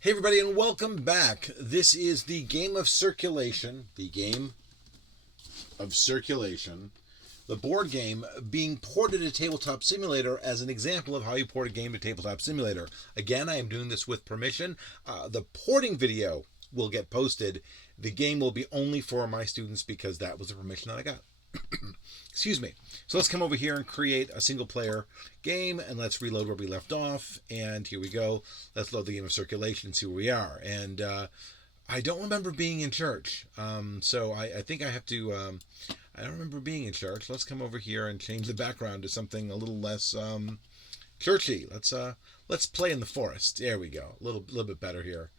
Hey everybody and welcome back. This is the game of circulation. The game of circulation. The board game being ported to Tabletop Simulator as an example of how you port a game to Tabletop Simulator. Again, I am doing this with permission. The porting video will get posted. The game will be only for my students because that was the permission that I got. Excuse me. So let's come over here and create a single player game and let's reload where we left off. And here we go. Let's load the game of circulation and see where we are. And I don't remember being in church. So I think I have to. I don't remember being in church. Let's come over here and change the background to something a little less churchy. Let's play in the forest. There we go. A little bit better here.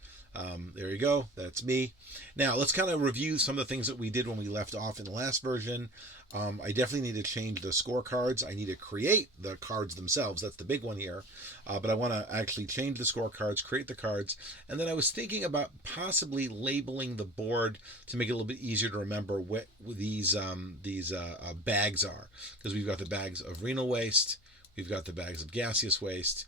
There you go. That's me. Now let's kind of review some of the things that we did when we left off in the last version. I definitely need to change the scorecards. I need to create the cards themselves. That's the big one here. But I want to actually change the scorecards, create the cards, and then I was thinking about possibly labeling the board to make it a little bit easier to remember what these bags are, because we've got the bags of renal waste, we've got the bags of gaseous waste,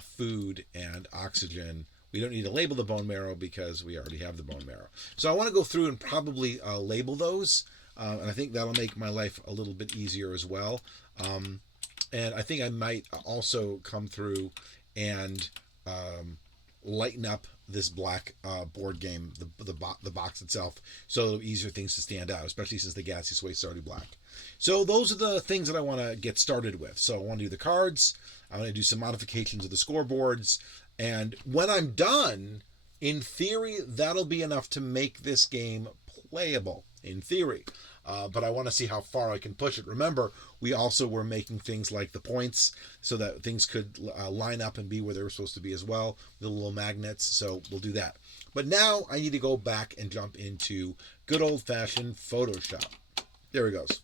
food, and oxygen. We don't need to label the bone marrow because we already have the bone marrow. So I want to go through and probably label those. And I think that'll make my life a little bit easier as well. And I think I might also come through and lighten up this black board game, the box itself, so easier things to stand out, especially since the gaseous waste is already black. So those are the things that I want to get started with. So I want to do the cards. I want to do some modifications of the scoreboards. And when I'm done, in theory, that'll be enough to make this game playable, in theory. But I want to see how far I can push it. Remember, we also were making things like the points so that things could line up and be where they were supposed to be as well, the little magnets. So we'll do that. But now I need to go back and jump into good old-fashioned Photoshop. There it goes.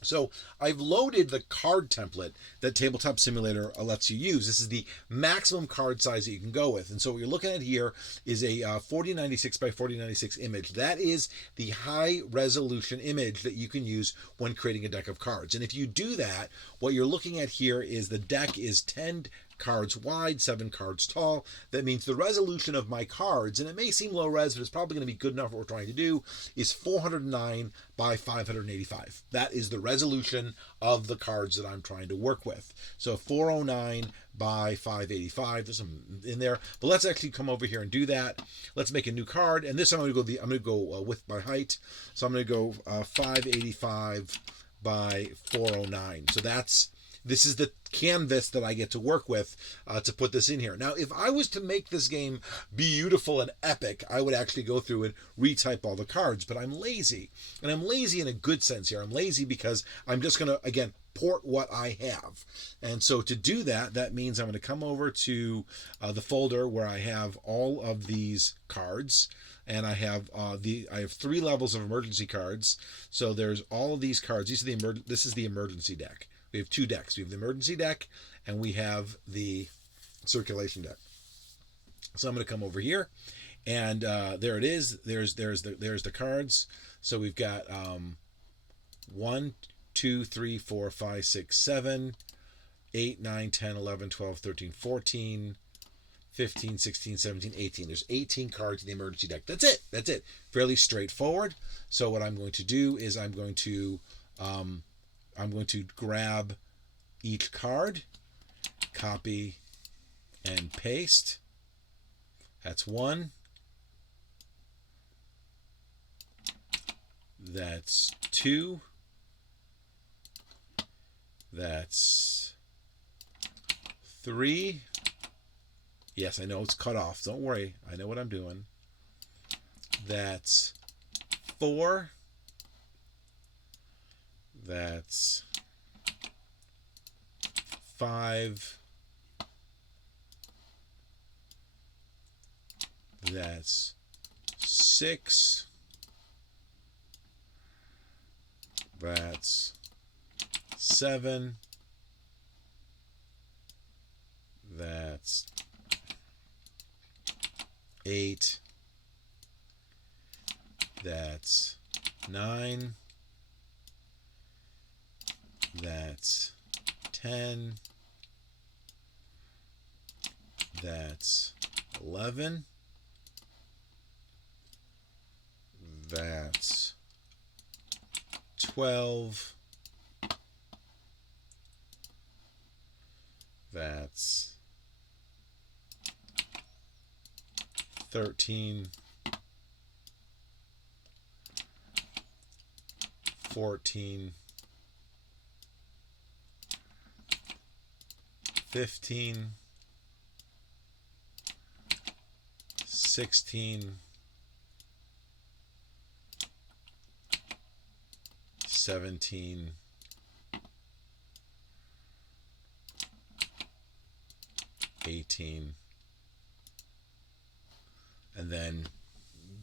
So I've loaded the card template that Tabletop Simulator lets you use. This is the maximum card size that you can go with. And so what you're looking at here is a 4096 by 4096 image. That is the high resolution image that you can use when creating a deck of cards. And if you do that, what you're looking at here is the deck is 10 cards wide, 7 cards tall. That means the resolution of my cards, and it may seem low res, but it's probably going to be good enough what we're trying to do, is 409 by 585. That is the resolution of the cards that I'm trying to work with. So 409 by 585. There's some in there, but let's actually come over here and do that. Let's make a new card, and this I'm going to go with my height. So I'm going to go 585 by 409. So this is the canvas that I get to work with to put this in here. Now, if I was to make this game beautiful and epic, I would actually go through and retype all the cards, but I'm lazy. And I'm lazy in a good sense here. I'm lazy because I'm just going to, again, port what I have. And so to do that, that means I'm going to come over to the folder where I have all of these cards. And I have 3 levels of emergency cards. So there's all of these cards. This is the emergency deck. We have 2 decks. We have the emergency deck and we have the circulation deck. So I'm going to come over here, and there it is. There's the cards. So we've got 1, 2, 3, 4, 5, 6, 7, 8, 9, 10, 11, 12, 13, 14, 15, 16, 17, 18. There's 18 cards in the emergency deck. That's it. Fairly straightforward. So what I'm going to do is I'm going to grab each card, copy and paste. That's 1. That's 2. That's 3. Yes, I know it's cut off. Don't worry. I know what I'm doing. That's 4. That's 5. That's 6. That's 7. That's 8. That's 9. That's 10. That's 11. That's 12. That's 13. 14. 15. 16. 17. 18. And then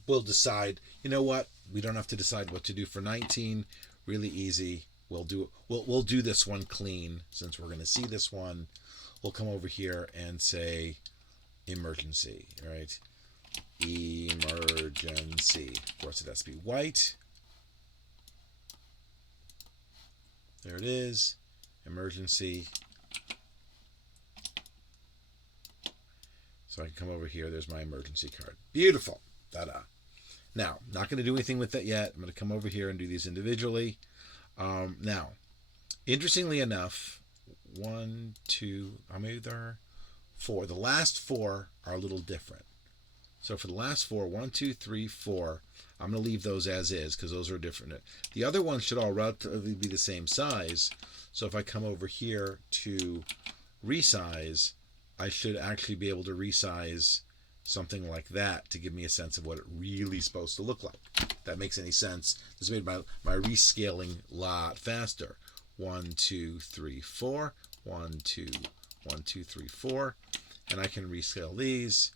we'll decide, you know what? We don't have to decide what to do for 19. Really easy. We'll do this one clean since we're going to see this one. We'll come over here and say emergency, all right? Emergency. Of course, it has to be white. There it is. Emergency. So I can come over here. There's my emergency card. Beautiful. Ta-da. Now, not going to do anything with that yet. I'm going to come over here and do these individually. Now, interestingly enough, 1, 2, how many there are? 4. The last 4 are a little different. So for the last 4, 1, 2, 3, 4, I'm going to leave those as is because those are different. The other ones should all relatively be the same size. So if I come over here to resize, I should actually be able to resize something like that to give me a sense of what it really is supposed to look like. If that makes any sense. This made my rescaling a lot faster. 1, 2, 3, 4. 1, 2, 1, 2, 3, 4. And I can rescale these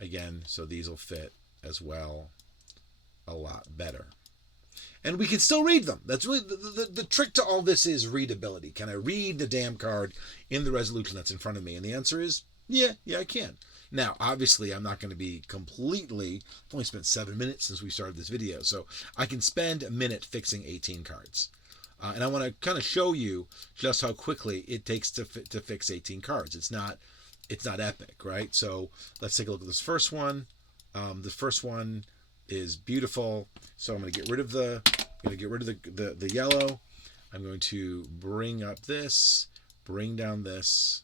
again, so these will fit as well a lot better. And we can still read them. That's really the trick to all this is readability. Can I read the damn card in the resolution that's in front of me? And the answer is, yeah, I can. Now, obviously, I'm not going to be completely, I've only spent 7 minutes since we started this video, so I can spend a minute fixing 18 cards. And I want to kind of show you just how quickly it takes to fix 18 cards. It's not epic, right? So let's take a look at this first one. The first one is beautiful. So I'm going to get rid of the yellow. I'm going to bring up this, bring down this.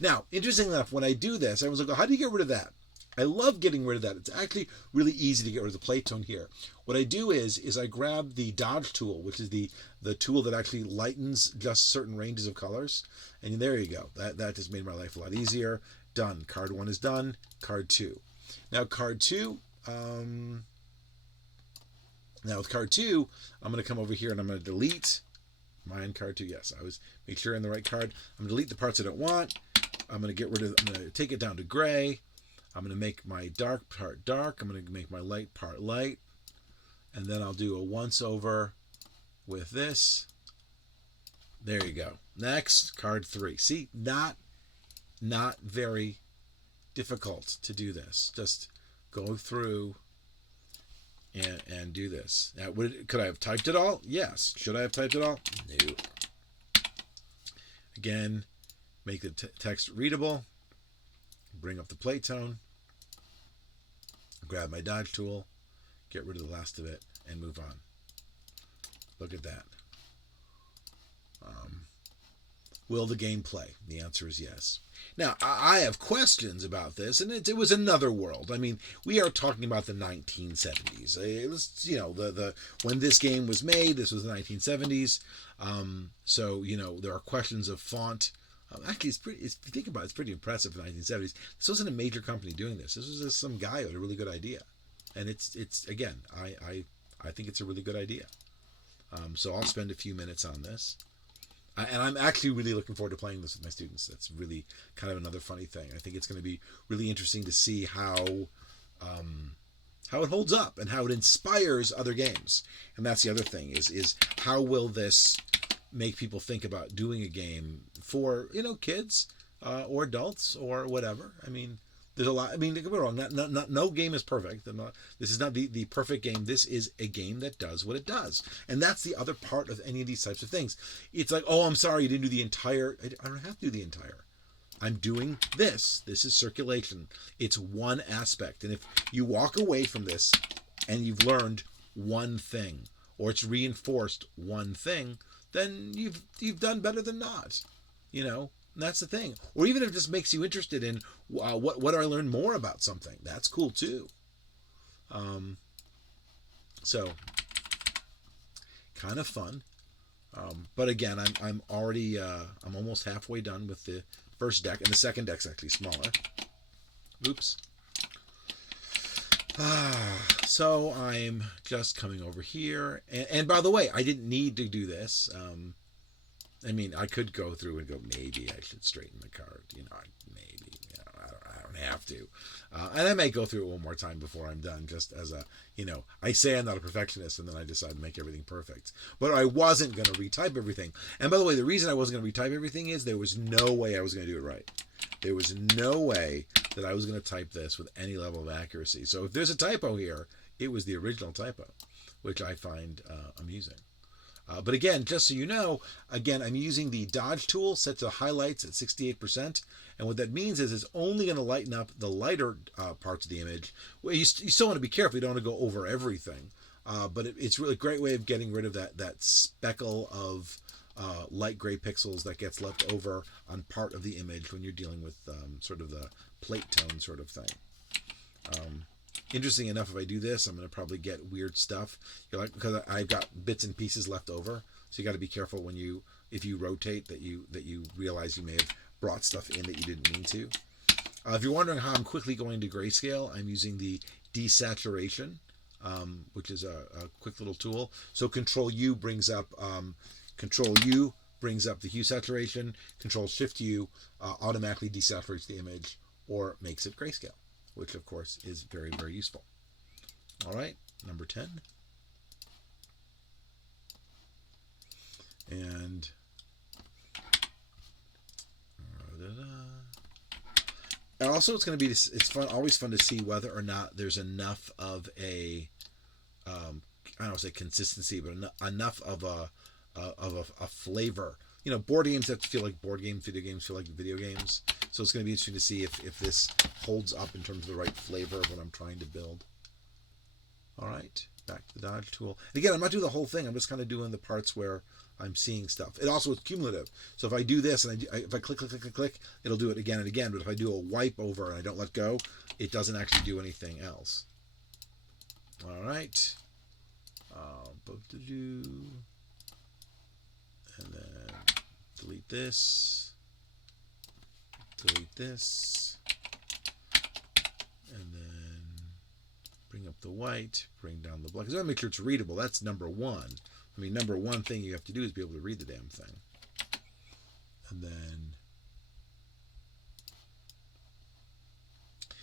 Now, interestingly enough, when I do this, I was like, how do you get rid of that? I love getting rid of that. It's actually really easy to get rid of the play tone here. What I do is I grab the dodge tool, which is the tool that actually lightens just certain ranges of colors. And there you go. That just made my life a lot easier. Done. Card 1 is done. Card 2. Now card 2, now with card 2, I'm going to come over here and I'm going to delete mine card 2. Yes, I was make sure in the right card. I'm going to delete the parts I don't want. I'm going to take it down to gray. I'm going to make my dark part dark. I'm going to make my light part light. And then I'll do a once over with this. There you go. Next, card 3. See, not very difficult to do this. Just go through and do this. Now, could I have typed it all? Yes. Should I have typed it all? No. Again, make the text readable. Bring up the play tone. Grab my dodge tool. Get rid of the last of it and move on. Look at that. Will the game play? The answer is yes. Now, I have questions about this, and it was another world. I mean, we are talking about the 1970s. When this game was made, this was the 1970s. So, there are questions of font. Actually, if you think about it, it's pretty impressive for the 1970s. This wasn't a major company doing this. This was just some guy who had a really good idea. And it's again, I think it's a really good idea. So I'll spend a few minutes on this. And I'm actually really looking forward to playing this with my students. That's really kind of another funny thing. I think it's going to be really interesting to see how it holds up and how it inspires other games. And that's the other thing is how will this make people think about doing a game for kids or adults or whatever. I mean, there's a lot. I mean, don't get me wrong. No game is perfect. This is not the perfect game. This is a game that does what it does, and that's the other part of any of these types of things. It's like, oh, I'm sorry, you didn't do the entire. I don't have to do the entire. I'm doing this. This is circulation. It's one aspect. And if you walk away from this and you've learned one thing, or it's reinforced one thing, then you've done better than not. You know, and that's the thing. Or even if it just makes you interested in what do I learn more about something, that's cool too. So kind of fun. But again, I'm already I'm almost halfway done with the first deck, and the second deck's actually smaller. Oops. So I'm just coming over here, and by the way, I didn't need to do this. I mean, I could go through and go, maybe I should straighten the card. You know, maybe. You know, I don't have to. And I may go through it one more time before I'm done, just as a, you know, I say I'm not a perfectionist, and then I decide to make everything perfect. But I wasn't going to retype everything. And by the way, the reason I wasn't going to retype everything is there was no way I was going to do it right. There was no way that I was going to type this with any level of accuracy. So if there's a typo here, it was the original typo, which I find amusing. But again, just so you know, again, I'm using the dodge tool set to highlights at 68%. And what that means is it's only going to lighten up the lighter parts of the image. Well, you still want to be careful. You don't want to go over everything. But it's really a great way of getting rid of that speckle of light gray pixels that gets left over on part of the image when you're dealing with sort of the plate tone sort of thing. Interesting enough, if I do this, I'm going to probably get weird stuff. You're like, because I've got bits and pieces left over, so you got to be careful when if you rotate that you realize you may have brought stuff in that you didn't mean to. If you're wondering how I'm quickly going to grayscale, I'm using the desaturation, which is a quick little tool. So Control U brings up the hue saturation. Control Shift U automatically desaturates the image or makes it grayscale, which of course is very, very useful. All right, number 10. And also it's going to be, it's fun, always fun to see whether or not there's enough of a, I don't want to say consistency, but enough of a flavor. You know, board games have to feel like board games, video games feel like video games. So it's going to be interesting to see if this holds up in terms of the right flavor of what I'm trying to build. All right, back to the dodge tool. And again, I'm not doing the whole thing. I'm just kind of doing the parts where I'm seeing stuff. It also is cumulative. So if I do this and if I click, it'll do it again and again. But if I do a wipe over and I don't let go, it doesn't actually do anything else. All right. And then delete this. Delete this. And then bring up the white, bring down the black. Because I want to make sure it's readable. That's number one. I mean, number one thing you have to do is be able to read the damn thing. And then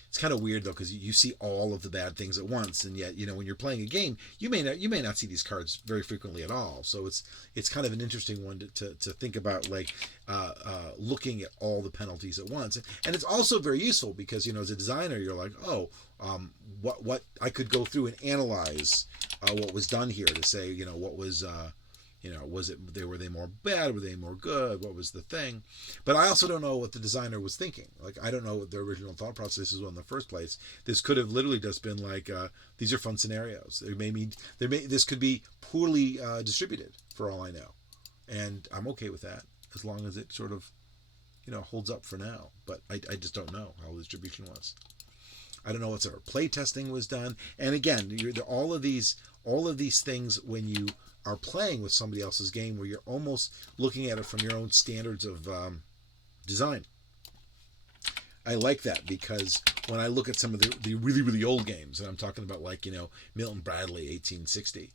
it's kind of weird though, because you see all of the bad things at once, and yet, you know, when you're playing a game, you may not see these cards very frequently at all. So it's kind of an interesting one to think about, like looking at all the penalties at once. And it's also very useful because, you know, as a designer, you're like, oh, what I could go through and analyze what was done here to say, you know, what was you know, were they more bad? Were they more good? What was the thing? But I also don't know what the designer was thinking. Like, I don't know what their original thought process was in the first place. This could have literally just been like, these are fun scenarios. This could be poorly distributed for all I know. And I'm okay with that as long as it sort of, you know, holds up for now. But I just don't know how the distribution was. I don't know what sort of play testing was done. And again, all of these things when you are playing with somebody else's game, where you're almost looking at it from your own standards of design. I like that because when I look at some of the really, really old games, and I'm talking about, like, you know, Milton Bradley, 1860,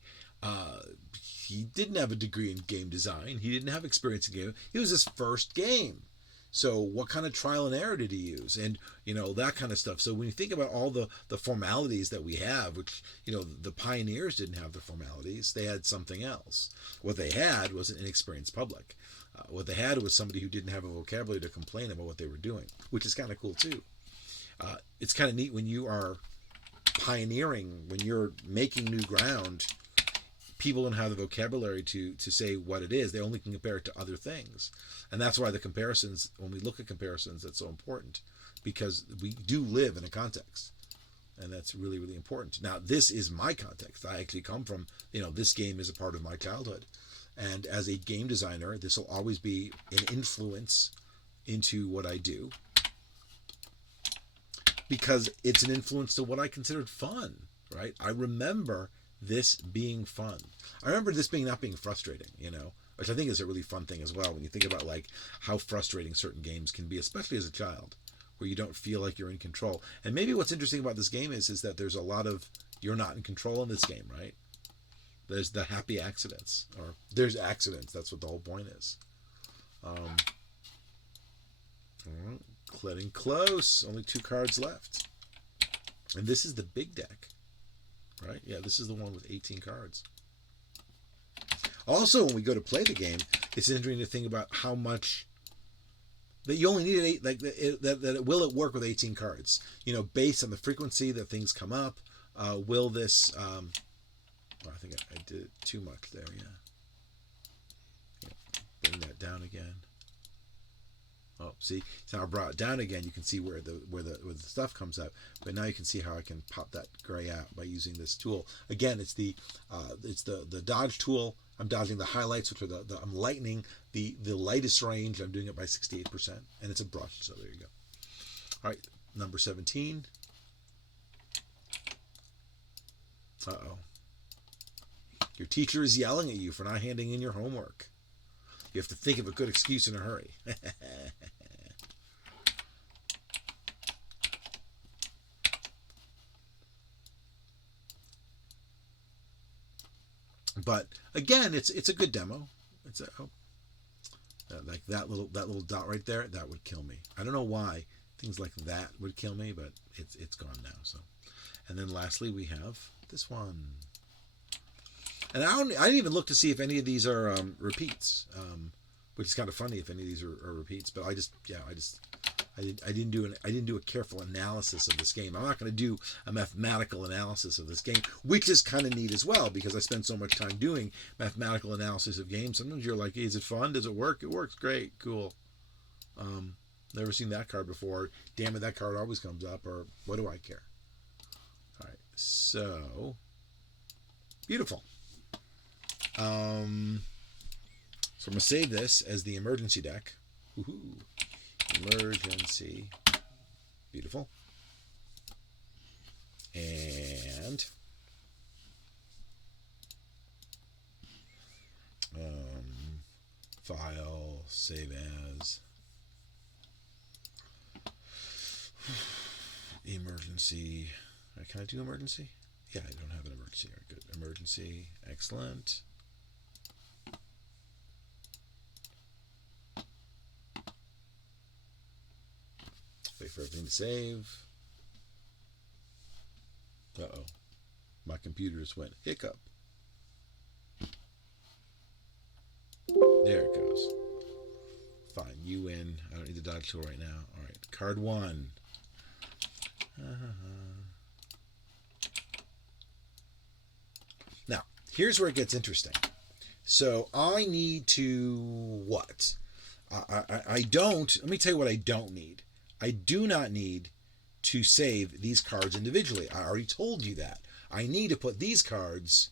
he didn't have a degree in game design. He didn't have experience in game. It was his first game. So what kind of trial and error did he use? And, you know, that kind of stuff. So when you think about all the formalities that we have, which, you know, the pioneers didn't have the formalities. They had something else. What they had was an inexperienced public. What they had was somebody who didn't have a vocabulary to complain about what they were doing, which is kind of cool too. It's kind of neat when you are pioneering, when you're making new ground. people don't have the vocabulary to say what it is. They only can compare it to other things. And that's why the comparisons, when we look at comparisons, that's so important, because we do live in a context. And that's really, really important. Now, this is my context. I actually come from, this game is a part of my childhood. And as a game designer, this will always be an influence into what I do, because it's an influence to what I considered fun, right? I remember this being fun. I remember this not being frustrating, which I think is a really fun thing as well, when you think about like how frustrating certain games can be, especially as a child, where you don't feel like you're in control. And maybe what's interesting about this game is that there's a lot of, you're not in control in this game, right? There's the happy accidents, or there's accidents. That's what the whole point is. Getting close. Only 2 cards left. And this is the big deck, right? Yeah, this is the one with 18 cards. Also, when we go to play the game, it's interesting to think about how much that you only need 8, like that will it work with 18 cards? Based on the frequency that things come up. Will this? I think I did it too much there. Yeah. Bring that down again. Oh, see, so now I brought it down again. You can see where the stuff comes up, but now you can see how I can pop that gray out by using this tool. Again, it's the dodge tool. I'm dodging the highlights, which are I'm lightening the lightest range. I'm doing it by 68%, and it's a brush. So there you go. All right, number 17. Uh-oh. Your teacher is yelling at you for not handing in your homework. You have to think of a good excuse in a hurry. But again, it's a good demo. It's like that little dot right there. That would kill me. I don't know why things like that would kill me, but it's gone now. So, and then lastly we have this one. And I didn't even look to see if any of these are repeats, which is kind of funny if any of these are repeats. But I didn't do a careful analysis of this game. I'm not going to do a mathematical analysis of this game, which is kind of neat as well, because I spend so much time doing mathematical analysis of games. Sometimes you're like, is it fun? Does it work? It works great, cool. Never seen that card before. Damn it, that card always comes up. Or what do I care? All right, so beautiful. So I'm going to save this as the emergency deck. Woohoo. Emergency. Beautiful. And file, save as, emergency. Can I do emergency? Yeah, I don't have an emergency. All right, good. Emergency. Excellent. Wait for everything to save. Uh-oh. My computer just went hiccup. There it goes. Fine. You win. I don't need the dodge tool right now. All right. Card 1. Now, here's where it gets interesting. So I need to what? I don't. Let me tell you what I don't need. I do not need to save these cards individually. I already told you that. I need to put these cards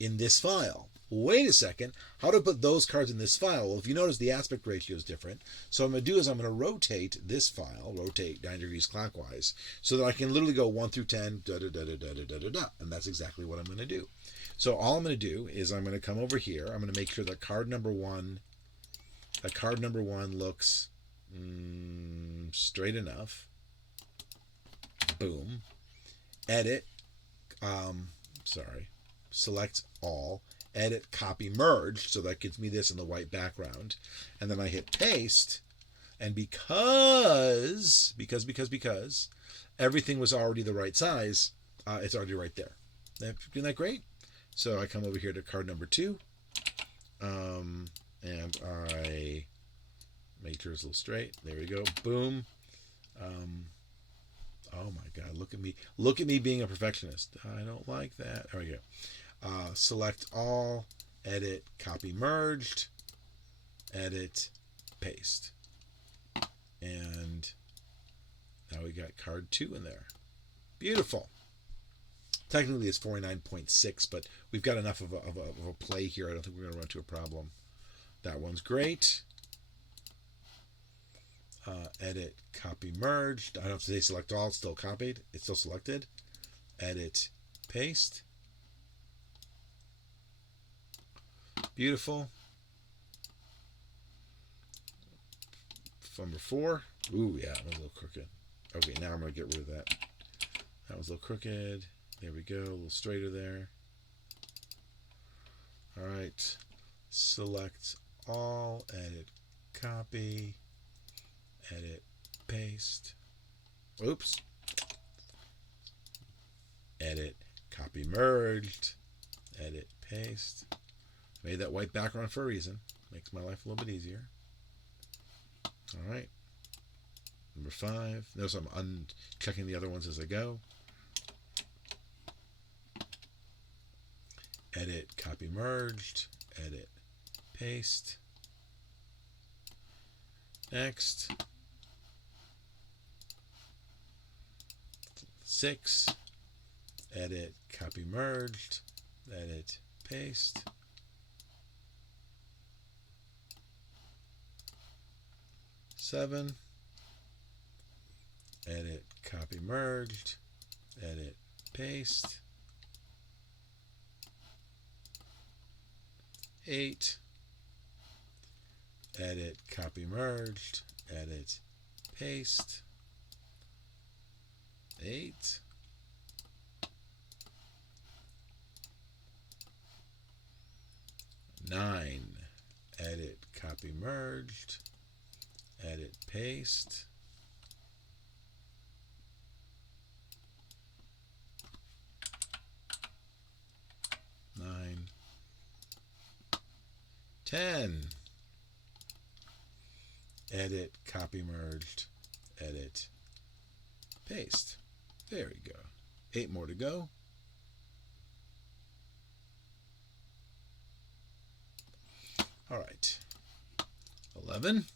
in this file. Wait a second. How to put those cards in this file? Well, if you notice, the aspect ratio is different. So what I'm going to do is I'm going to rotate this file, rotate 9 degrees clockwise, so that I can literally go 1 through 10, and that's exactly what I'm going to do. So all I'm going to do is I'm going to come over here. I'm going to make sure that card number one looks straight enough. Boom. Edit. Select all. Edit, copy, merge. So that gives me this in the white background. And then I hit paste. And because everything was already the right size, it's already right there. Isn't that great? So I come over here to card number 2. And I make sure it's a little straight. There we go. Boom. Oh my God, look at me. Look at me being a perfectionist. I don't like that. There we go. select all, edit, copy, merged, edit, paste. And now we got card 2 in there. Beautiful. Technically it's 49.6, but we've got enough of a play here. I don't think we're going to run into a problem. That one's great. Edit, copy, merged. I don't have to say select all. It's still copied. It's still selected. Edit, paste. Beautiful. Number 4. Ooh, yeah, that was a little crooked. Okay, now I'm going to get rid of that. That was a little crooked. There we go. A little straighter there. All right. Select all. Edit, copy. Edit, paste. Oops. Edit, copy, merged. Edit, paste. Made that white background for a reason. Makes my life a little bit easier. All right. Number 5. Notice I'm unchecking the other ones as I go. Edit, copy, merged. Edit, paste. Next. 6. Edit, copy, merged. Edit, paste. 7. Edit, copy, merged. Edit, paste. 8. Edit, copy, merged. Edit, paste. 8. Nine. Edit, copy, merged. Edit, paste. 9. 10. Edit, copy, merged. Edit, paste. There we go. 8 more to go. All right. 11.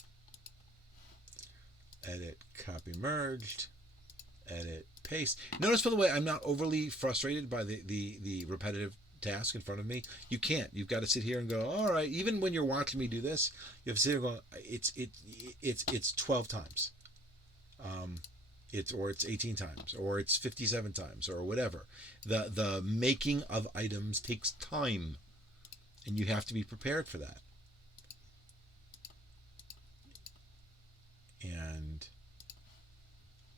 Edit, copy, merged. Edit, paste. Notice, by the way, I'm not overly frustrated by the repetitive task in front of me. You can't. You've got to sit here and go, all right, even when you're watching me do this, you have to sit here and go, it's 12 times. It's 18 times, or it's 57 times, or whatever. The making of items takes time, and you have to be prepared for that. And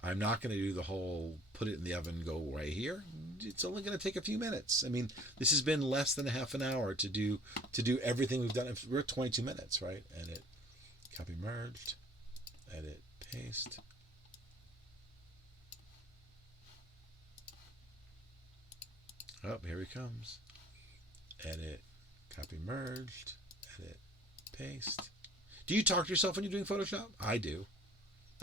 I'm not going to do the whole put it in the oven, go right here. It's only going to take a few minutes. I mean, this has been less than a half an hour to do everything we've done. We're at 22 minutes, right? Edit, copy, merged. Edit, paste. Oh, here he comes. Edit, copy, merged. Edit, paste. Do you talk to yourself when you're doing Photoshop? I do.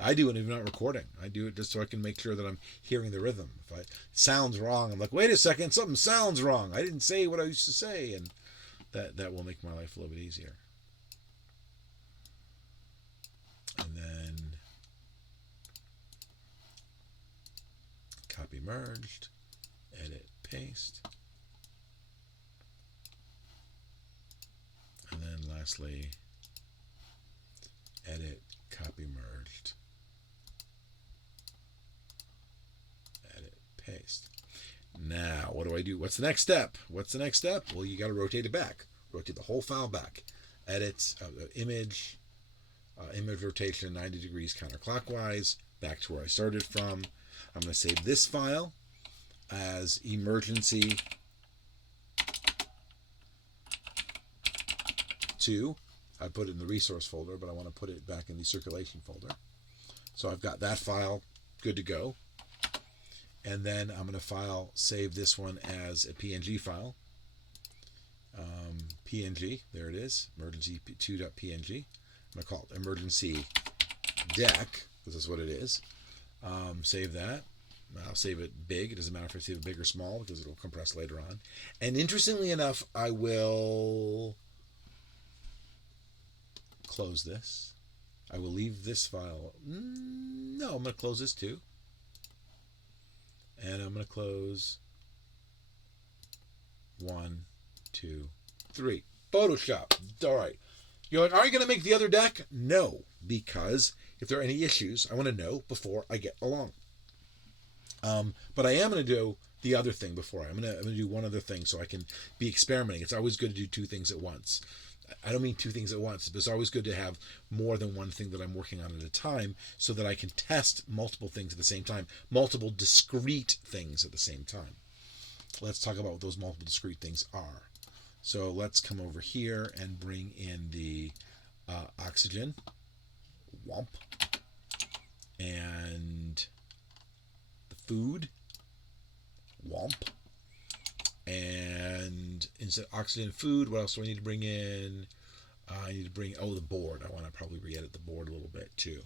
I do when I'm not recording. I do it just so I can make sure that I'm hearing the rhythm. If it sounds wrong, I'm like, wait a second, something sounds wrong. I didn't say what I used to say, and that will make my life a little bit easier. And then copy, merged. Edit, paste. And then lastly, edit, copy, merged. Edit, paste. Now, what do I do? What's the next step? What's the next step? Well, you got to rotate it back. Rotate the whole file back. Edit, image rotation 90 degrees counterclockwise, back to where I started from. I'm going to save this file as emergency 2. I put it in the resource folder, but I want to put it back in the circulation folder. So I've got that file good to go. And then I'm going to save this one as a PNG file. PNG, there it is, emergency2.png. I'm going to call it emergency deck, because that's what it is. Save that. I'll save it big. It doesn't matter if I save it big or small because it'll compress later on. And interestingly enough, I will close this. I will leave this file. No, I'm going to close this too. And I'm going to close 1, 2, 3. Photoshop. All right. You're like, are you going to make the other deck? No, because if there are any issues, I want to know before I get along. But I am going to do the other thing before. I'm going to do one other thing so I can be experimenting. It's always good to do two things at once. I don't mean two things at once, but it's always good to have more than one thing that I'm working on at a time so that I can test multiple things at the same time, multiple discrete things at the same time. Let's talk about what those multiple discrete things are. So let's come over here and bring in the oxygen, womp, and the food, womp. And instead of oxygen and food, what else do I need to bring in? I need to bring, the board. I want to probably re-edit the board a little bit too.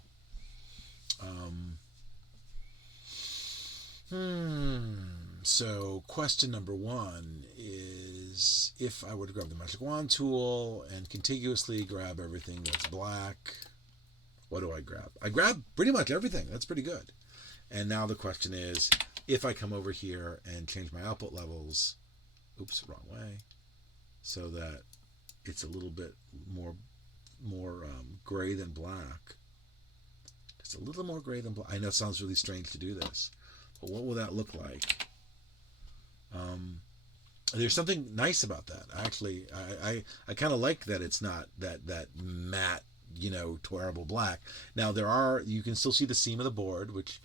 So question number 1 is, if I were to grab the magic wand tool and contiguously grab everything that's black, what do I grab? I grab pretty much everything. That's pretty good. And now the question is, if I come over here and change my output levels, oops, wrong way, so that it's a little bit more gray than black. Just a little more gray than black. I know it sounds really strange to do this, but what will that look like? There's something nice about that. Actually, I kind of like that it's not that matte, terrible black. Now you can still see the seam of the board, which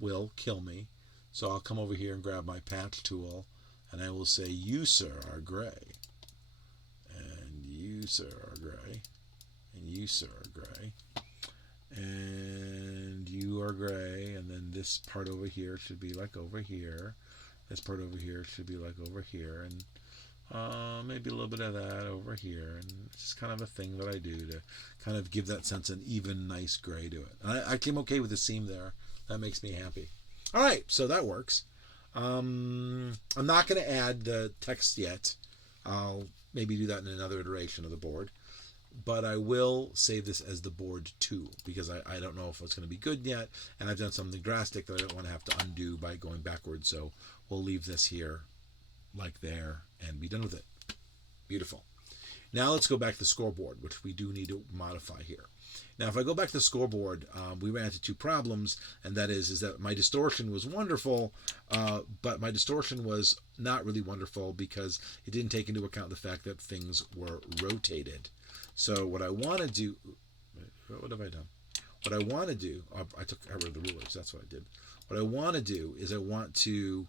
will kill me. So I'll come over here and grab my patch tool, and I will say, you, sir, are gray. And you, sir, are gray. And you, sir, are gray. And you are gray. And then this part over here should be like over here. This part over here should be like over here. And maybe a little bit of that over here. And it's just kind of a thing that I do to kind of give that sense an even, nice gray to it. I came okay with the seam there. That makes me happy. All right, so that works. I'm not going to add the text yet. I'll maybe do that in another iteration of the board. But I will save this as the board 2 because I don't know if it's going to be good yet. And I've done something drastic that I don't want to have to undo by going backwards. So we'll leave this here like there and be done with it. Beautiful. Now let's go back to the scoreboard, which we do need to modify here. Now, if I go back to the scoreboard, we ran into two problems, and that is that my distortion was wonderful, but my distortion was not really wonderful because it didn't take into account the fact that things were rotated. So what I want to do, what have I done? What I want to do, I got rid of the rulers, that's what I did. What I want to do is I want to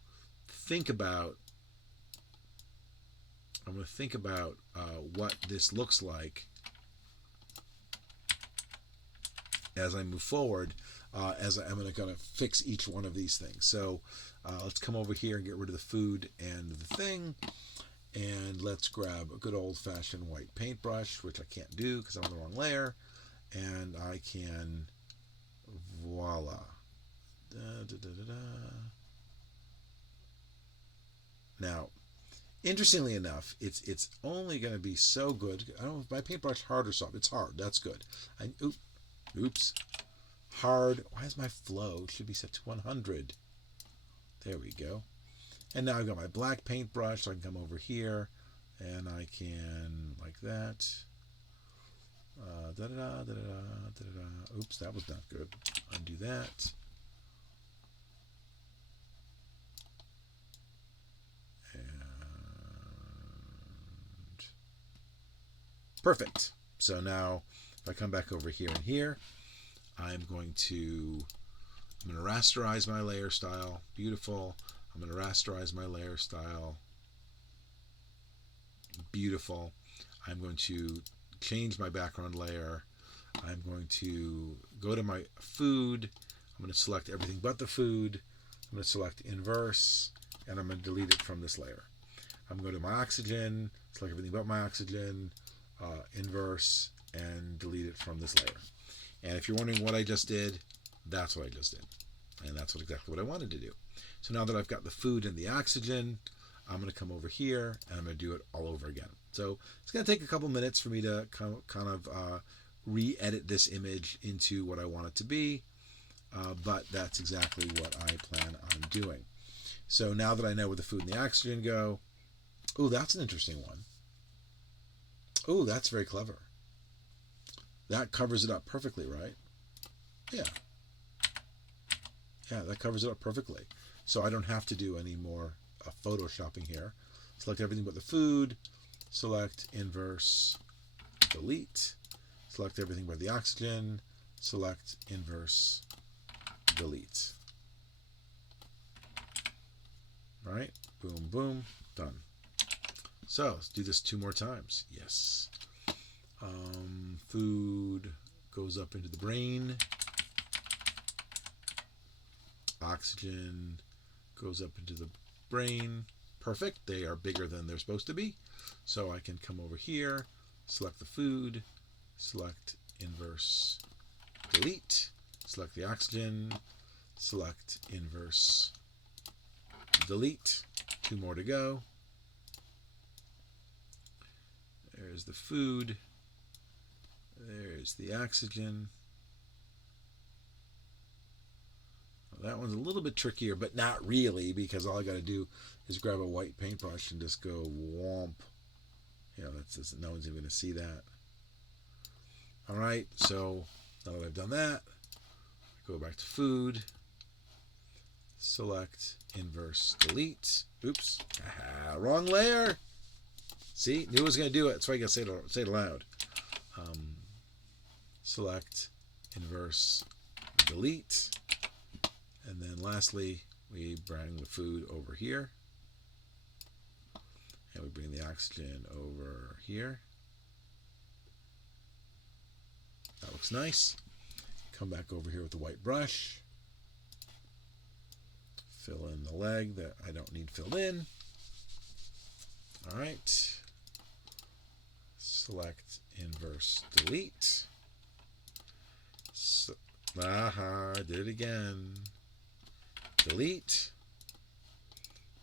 think about, I'm going to think about what this looks like as I move forward, as I'm going to fix each one of these things. So let's come over here and get rid of the food and the thing. And let's grab a good old-fashioned white paintbrush, which I can't do because I'm on the wrong layer. And I can, voila. Now, interestingly enough, it's only going to be so good. I don't know if my paintbrush hard or soft. It's hard. That's good. Oops. Hard. Why is my flow? It should be set to 100. There we go. And now I've got my black paintbrush, so I can come over here and I can, like that. Oops, that was not good. Undo that. And perfect. So now if I come back over here and here, I'm going to rasterize my layer style. Beautiful. I'm going to rasterize my layer style. Beautiful. I'm going to change my background layer. I'm going to go to my food. I'm going to select everything but the food. I'm going to select inverse, and I'm going to delete it from this layer. I'm going to go to my oxygen, select everything but my oxygen, inverse, and delete it from this layer. And if you're wondering what I just did, that's what I just did. And that's exactly what I wanted to do. So now that I've got the food and the oxygen, I'm going to come over here and I'm going to do it all over again. So it's going to take a couple minutes for me to kind of re-edit this image into what I want it to be, but that's exactly what I plan on doing. So now that I know where the food and the oxygen go, oh, that's an interesting one. Oh, that's very clever. That covers it up perfectly, right? Yeah. Yeah, that covers it up perfectly. So I don't have to do any more photoshopping here. Select everything but the food. Select inverse, delete. Select everything but the oxygen. Select inverse, delete. All right, boom, boom, done. So let's do this 2 more times. Yes. Food goes up into the brain. Oxygen goes up into the brain. Perfect. They are bigger than they're supposed to be. So I can come over here, select the food, select inverse, delete, select the oxygen, select inverse, delete. 2 more to go. There's the food. There's the oxygen. Well, that one's a little bit trickier, but not really, because all I got to do is grab a white paintbrush and just go whomp. You know, that's no one's even going to see that. All right, so now that I've done that, I go back to food, select inverse, delete. Oops, wrong layer. See, knew I was going to do it. That's why I got to say it aloud. Select inverse, delete. And then lastly, we bring the food over here. And we bring the oxygen over here. That looks nice. Come back over here with the white brush. Fill in the leg that I don't need filled in. All right. Select inverse, delete. Did it again. Delete.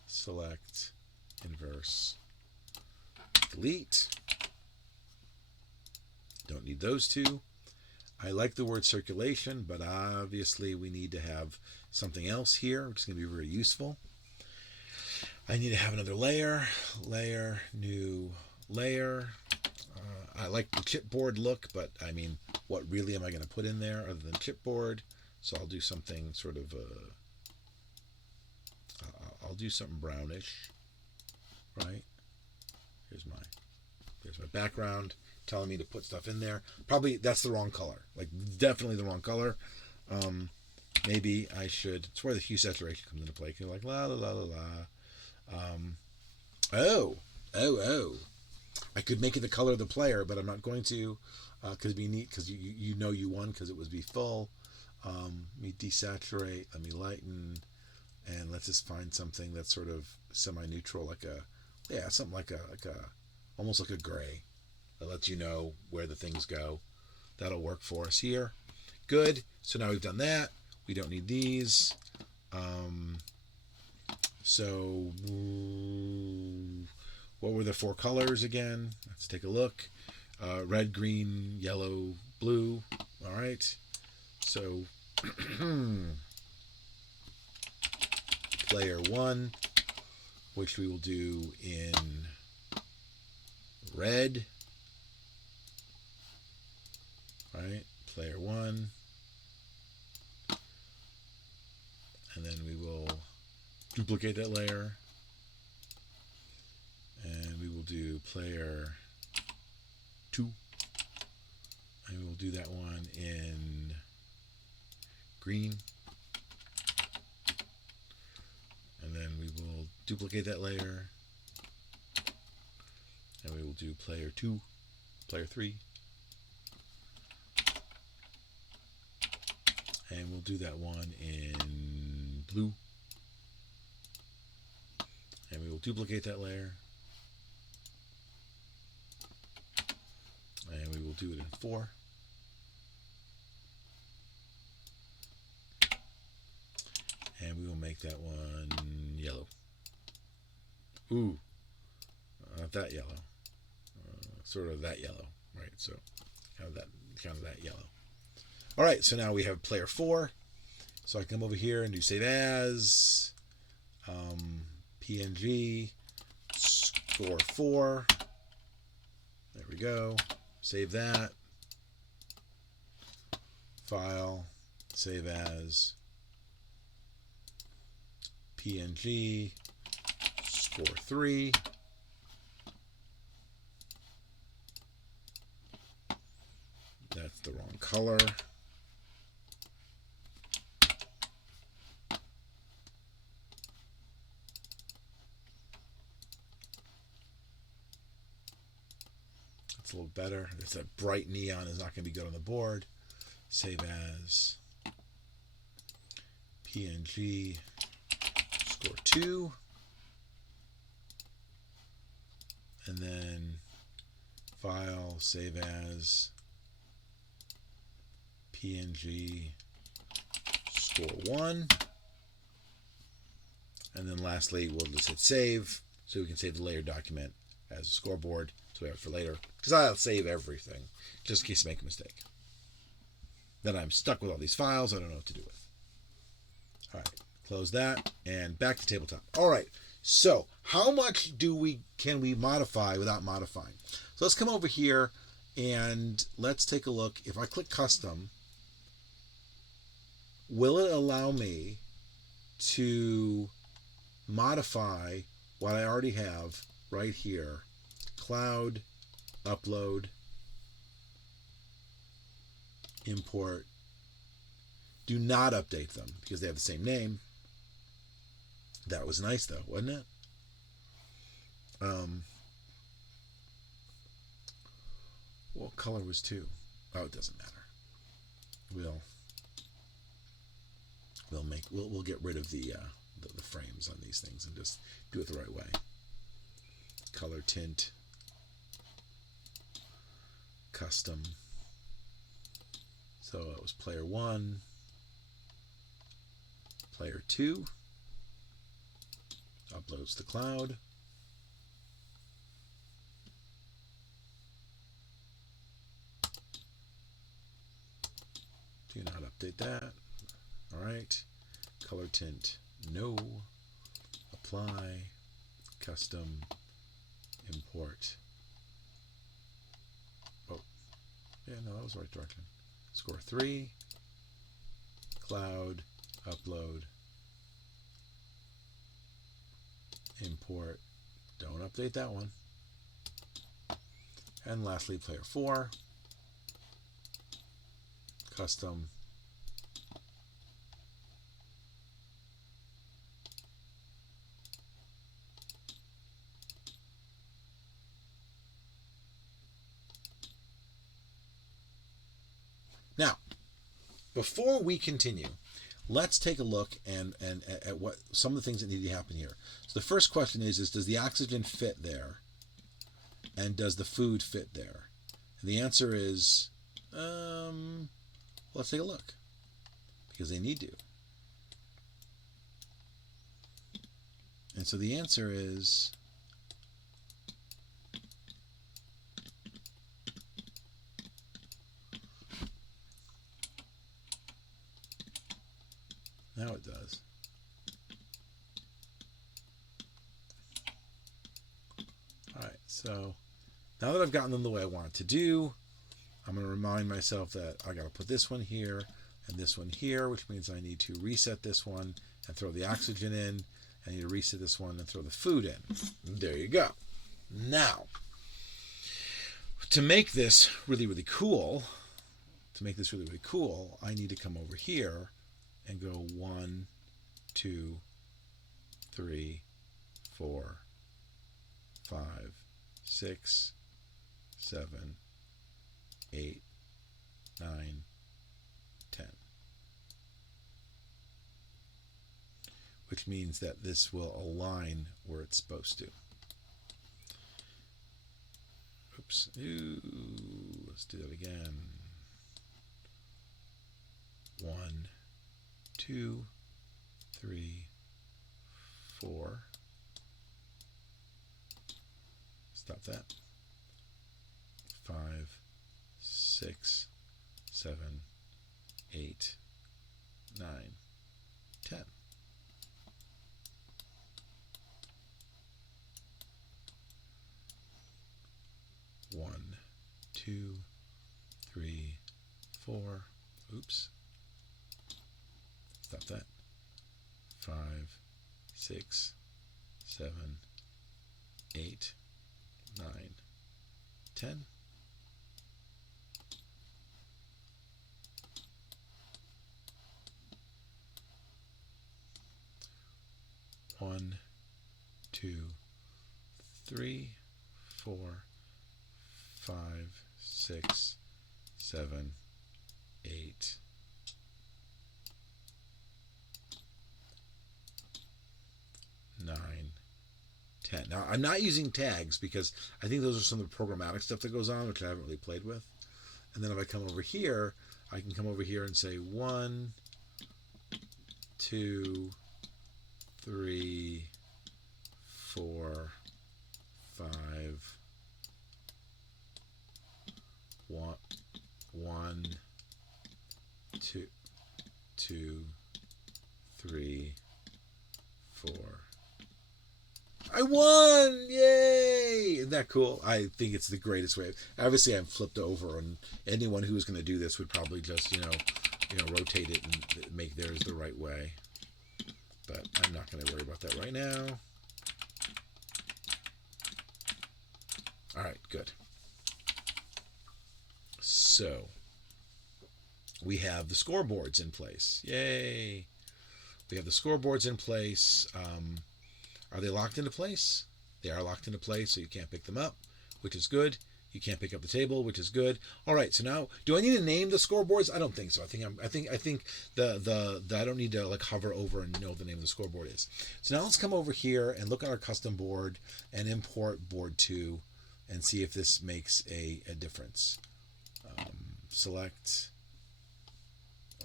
Select inverse, delete. Don't need those 2. I like the word circulation, but obviously we need to have something else here, which is going to be very useful. I need to have another layer. Layer, new layer. I like the chipboard look, but I mean, what really am I going to put in there other than chipboard? So I'll do something sort of, I'll do something brownish, right? Here's my background telling me to put stuff in there. Probably that's the wrong color, like definitely the wrong color. Maybe I should, it's where the hue saturation comes into play. You're like, la, la, la, la, la. Oh. I could make it the color of the player, but I'm not going to, because it'd be neat, because you know you won because it would be full. Let me desaturate, let me lighten, and let's just find something that's sort of semi-neutral, like something like a almost like a gray that lets you know where the things go. That'll work for us here. Good. So now we've done that. We don't need these. So what were the 4 colors again? Let's take a look. Red, green, yellow, blue. All right. So player 1, which we will do in red. All right. Player 1. And then we will duplicate that layer. And we will do player 2. And we will do that one in green. And then we will duplicate that layer. And we will do player 2, player 3. And we'll do that one in blue. And we will duplicate that layer. And we will do it in 4. And we will make that one yellow. Ooh, not that yellow. Sort of that yellow, right? So kind of that yellow. All right, so now we have player 4. So I come over here and do save as, PNG, score 4. There we go. Save that. File, save as, PNG, score 3. That's the wrong color. That's a little better. It's that bright neon is not going to be good on the board. Save as, PNG, score 2. And then file, save as, PNG, score 1. And then lastly, we'll just hit save so we can save the layered document as a scoreboard so we have it for later. Because I'll save everything just in case I make a mistake. Then I'm stuck with all these files I don't know what to do with. All right, close that and back to tabletop. All right, so how much can we modify without modifying? So let's come over here and let's take a look. If I click custom, will it allow me to modify what I already have right here? Cloud, upload, import. Do not update them because they have the same name. That was nice though, wasn't it? What color was 2? Oh, it doesn't matter. We'll get rid of the frames on these things and just do it the right way. Color tint, custom. So it was player 1, player 2, uploads to cloud. Do not update that. All right. Color tint, no. Apply, custom, import. Oh, yeah, no, that was the right direction. Score 3, cloud, upload, import. Don't update that one. And lastly, player 4, custom, now, before we continue, let's take a look at what some of the things that need to happen here. So the first question is does the oxygen fit there? And does the food fit there? And the answer is, let's take a look. Because they need to. And so the answer is, now it does. All right, so now that I've gotten them the way I want it to do, I'm going to remind myself that I got to put this one here and this one here, which means I need to reset this one and throw the oxygen in. I need to reset this one and throw the food in. There you go. Now, to make this really, really cool, I need to come over here and go 1, 2, 3, 4, 5, 6, 7, 8, 9, 10. Which means that this will align where it's supposed to. Oops. Ooh, let's do that again. 1, 2, 3, 4. Stop that. 5, 6, 7, 8, 9, 10. One, 2, 3, 4. Oops. Stop that. 5, 6, 7, 8, 9, 10. One, 2, 3, 4, 5, 6, 7, 8. 9, 10. Now, I'm not using tags because I think those are some of the programmatic stuff that goes on, which I haven't really played with. And then if I come over here, I can come over here and say 1, 2, 3, 4, 5, 1, 2, 3, 4. I won! Yay! Isn't that cool? I think it's the greatest way. Obviously, I'm flipped over, and anyone who was going to do this would probably just, rotate it and make theirs the right way. But I'm not going to worry about that right now. All right, good. So, we have the scoreboards in place. Yay! We have the scoreboards in place. Are they locked into place? They are locked into place, so you can't pick them up, which is good. You can't pick up the table, which is good. All right, so now, do I need to name the scoreboards? I don't think so. I think the I don't need to hover over and know the name of the scoreboard is. So now let's come over here and look at our custom board and import board 2 and see if this makes a difference. Select,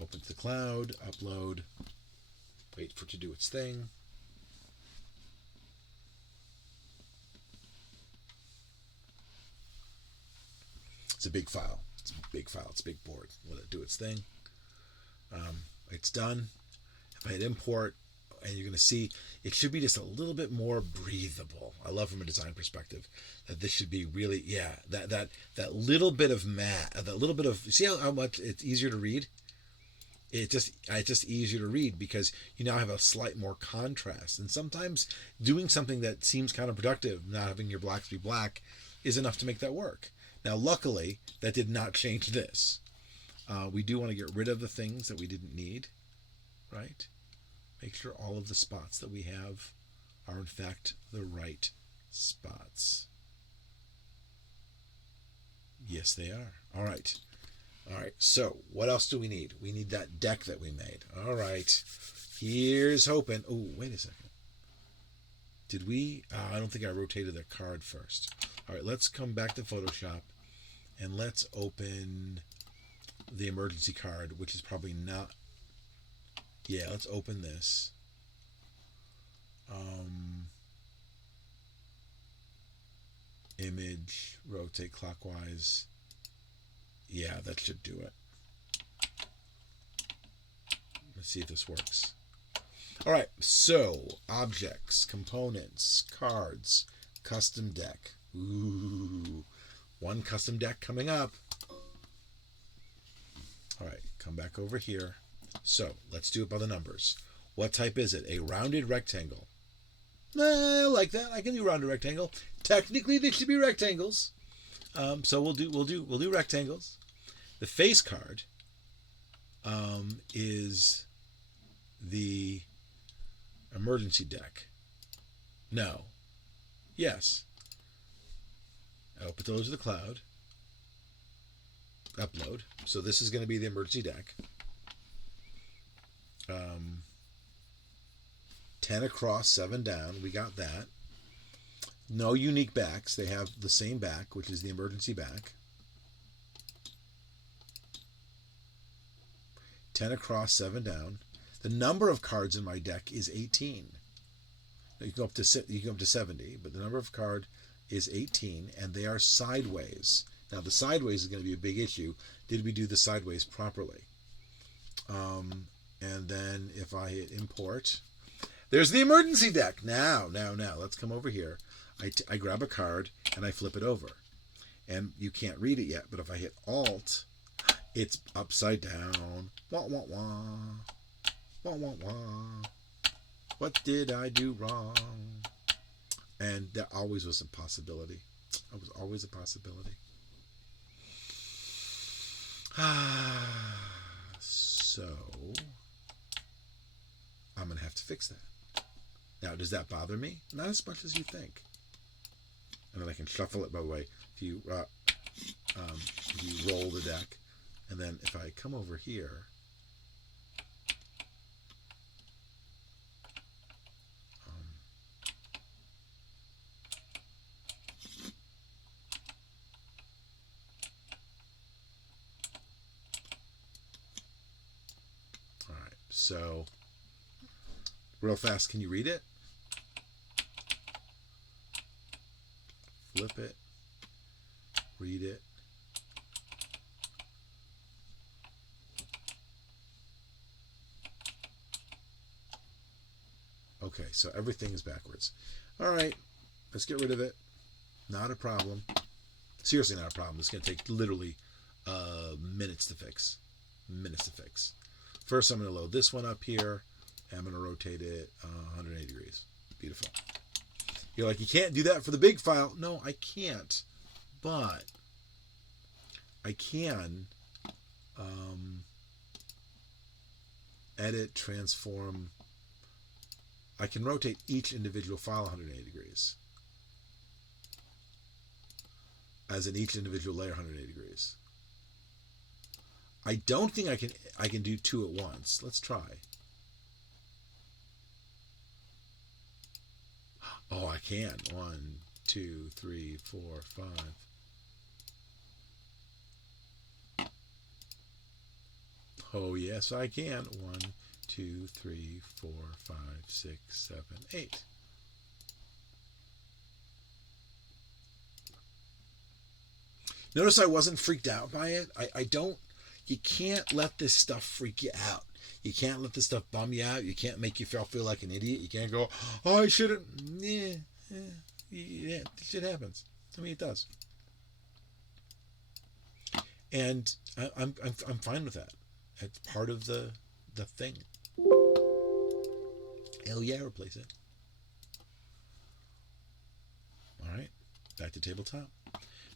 open to the cloud, upload, wait for it to do its thing. It's a big file. It's a big file. It's a big board. Let it do its thing. It's done. If I hit import, and you're going to see it should be just a little bit more breathable. I love from a design perspective that this should be really, that little bit of that little bit of, see how much it's easier to read? It's just easier to read because you now have a slight more contrast. And sometimes doing something that seems counterproductive, not having your blacks be black, is enough to make that work. Now, luckily, that did not change this. We do want to get rid of the things that we didn't need, right? Make sure all of the spots that we have are, in fact, the right spots. Yes, they are. All right. All right, so what else do we need? We need that deck that we made. All right. Here's hoping. Oh, wait a second. Did we? I don't think I rotated the card first. All right, let's come back to Photoshop. And let's open the emergency card, which is probably not... Yeah, let's open this. Image, rotate clockwise. Yeah, that should do it. Let's see if this works. All right, so objects, components, cards, custom deck. Ooh. One custom deck coming up. All right, come back over here. So let's do it by the numbers. What type is it? A rounded rectangle. I like that. I can do rounded rectangle. Technically, they should be rectangles. So we'll do rectangles. The face card is the emergency deck. No. Yes. Open those to the cloud. Upload. So this is going to be the emergency deck. 10 across, 7 down. We got that. No unique backs. They have the same back, which is the emergency back. 10 across, 7 down. The number of cards in my deck is 18. You can go up to 70, but the number of card is 18, and they are sideways. Now the sideways is going to be a big issue. Did we do the sideways properly? And then if I hit import, there's the emergency deck. Now, let's come over here. I grab a card and I flip it over. And you can't read it yet, but if I hit Alt, it's upside down. Wah, wah, wah. Wah, wah, wah. What did I do wrong? And that always was a possibility. It was always a possibility. So, I'm going to have to fix that. Now, does that bother me? Not as much as you think. And then I can shuffle it, by the way. If you roll the deck, and then if I come over here, all right, so real fast, can you read it? Flip it, read it. Okay, so everything is backwards. All right, let's get rid of it. Not a problem. Seriously, not a problem. It's going to take literally minutes to fix. Minutes to fix. First, I'm going to load this one up here. And I'm going to rotate it 180 degrees. Beautiful. You're like, you can't do that for the big file. No, I can't. But I can edit, transform. I can rotate each individual file 180 degrees. As in each individual layer 180 degrees. I don't think I can do two at once. Let's try. Oh, I can. 1, 2, 3, 4, 5. Oh, yes, I can. 1, 2, 3, 4, 5, 6, 7, 8. Notice I wasn't freaked out by it. You can't let this stuff freak you out. You can't let this stuff bum you out. You can't make you feel like an idiot. You can't go, oh, I shouldn't. Yeah, shit happens. I mean, it does. And I'm fine with that. It's part of the thing. Hell yeah, replace it. All right, back to tabletop.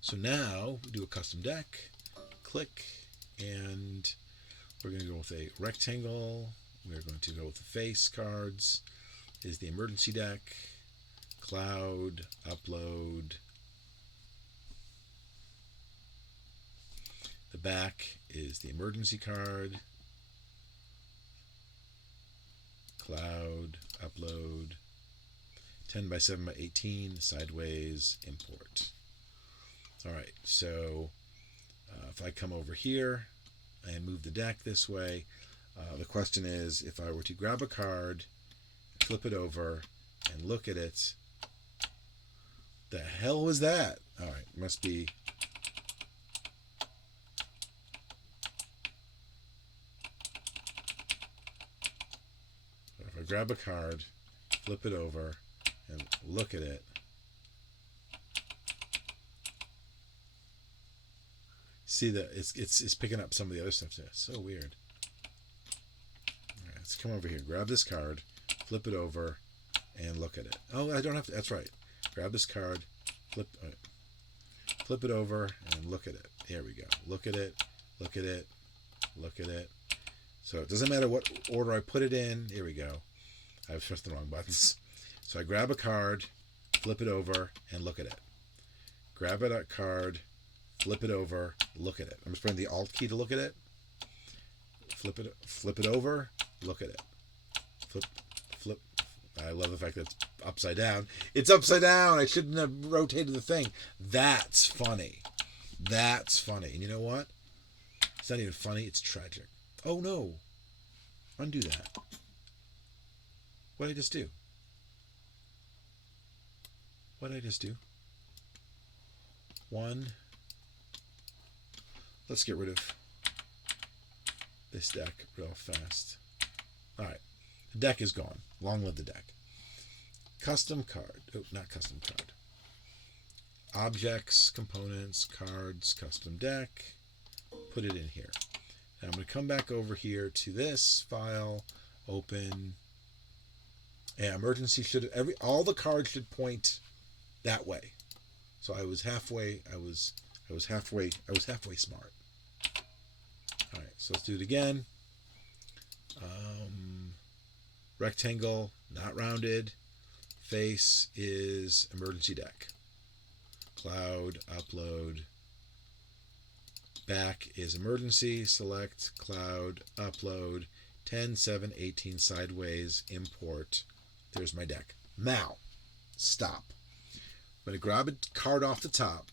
So now we do a custom deck. Click, and we're going to go with a rectangle. We're going to go with the face cards. Is the emergency deck. Cloud, upload. The back is the emergency card. Cloud, upload. 10 by 7 by 18, sideways, import. All right, so if I come over here and move the deck this way, the question is, if I were to grab a card, flip it over, and look at it, the hell was that? All right, must be... If I grab a card, flip it over, and look at it, see that it's picking up some of the other stuff there. It's so weird. All right, let's come over here. Grab this card, flip it over, and look at it. Oh, I don't have to. That's right. Grab this card, flip it over, and look at it. There we go. Look at it. Look at it. Look at it. So it doesn't matter what order I put it in. Here we go. I've pressed the wrong buttons. So I grab a card, flip it over, and look at it. Grab a card, flip it over, look at it. I'm just pressing the Alt key to look at it. Flip it over, look at it. Flip. I love the fact that it's upside down. It's upside down. I shouldn't have rotated the thing. That's funny. That's funny. And you know what? It's not even funny. It's tragic. Oh no. Undo that. What did I just do? What did I just do? One. Let's get rid of this deck real fast. All right. The deck is gone. Long live the deck. Custom card. Oh, not custom card. Objects, components, cards, custom deck. Put it in here. Now I'm going to come back over here to this file. Open. And emergency should all the cards should point that way. So I was halfway smart. All right, so let's do it again. Rectangle, not rounded. Face is emergency deck. Cloud, upload. Back is emergency. Select, cloud, upload. 10, 7, 18, sideways, import. There's my deck. Now, stop. I'm going to grab a card off the top,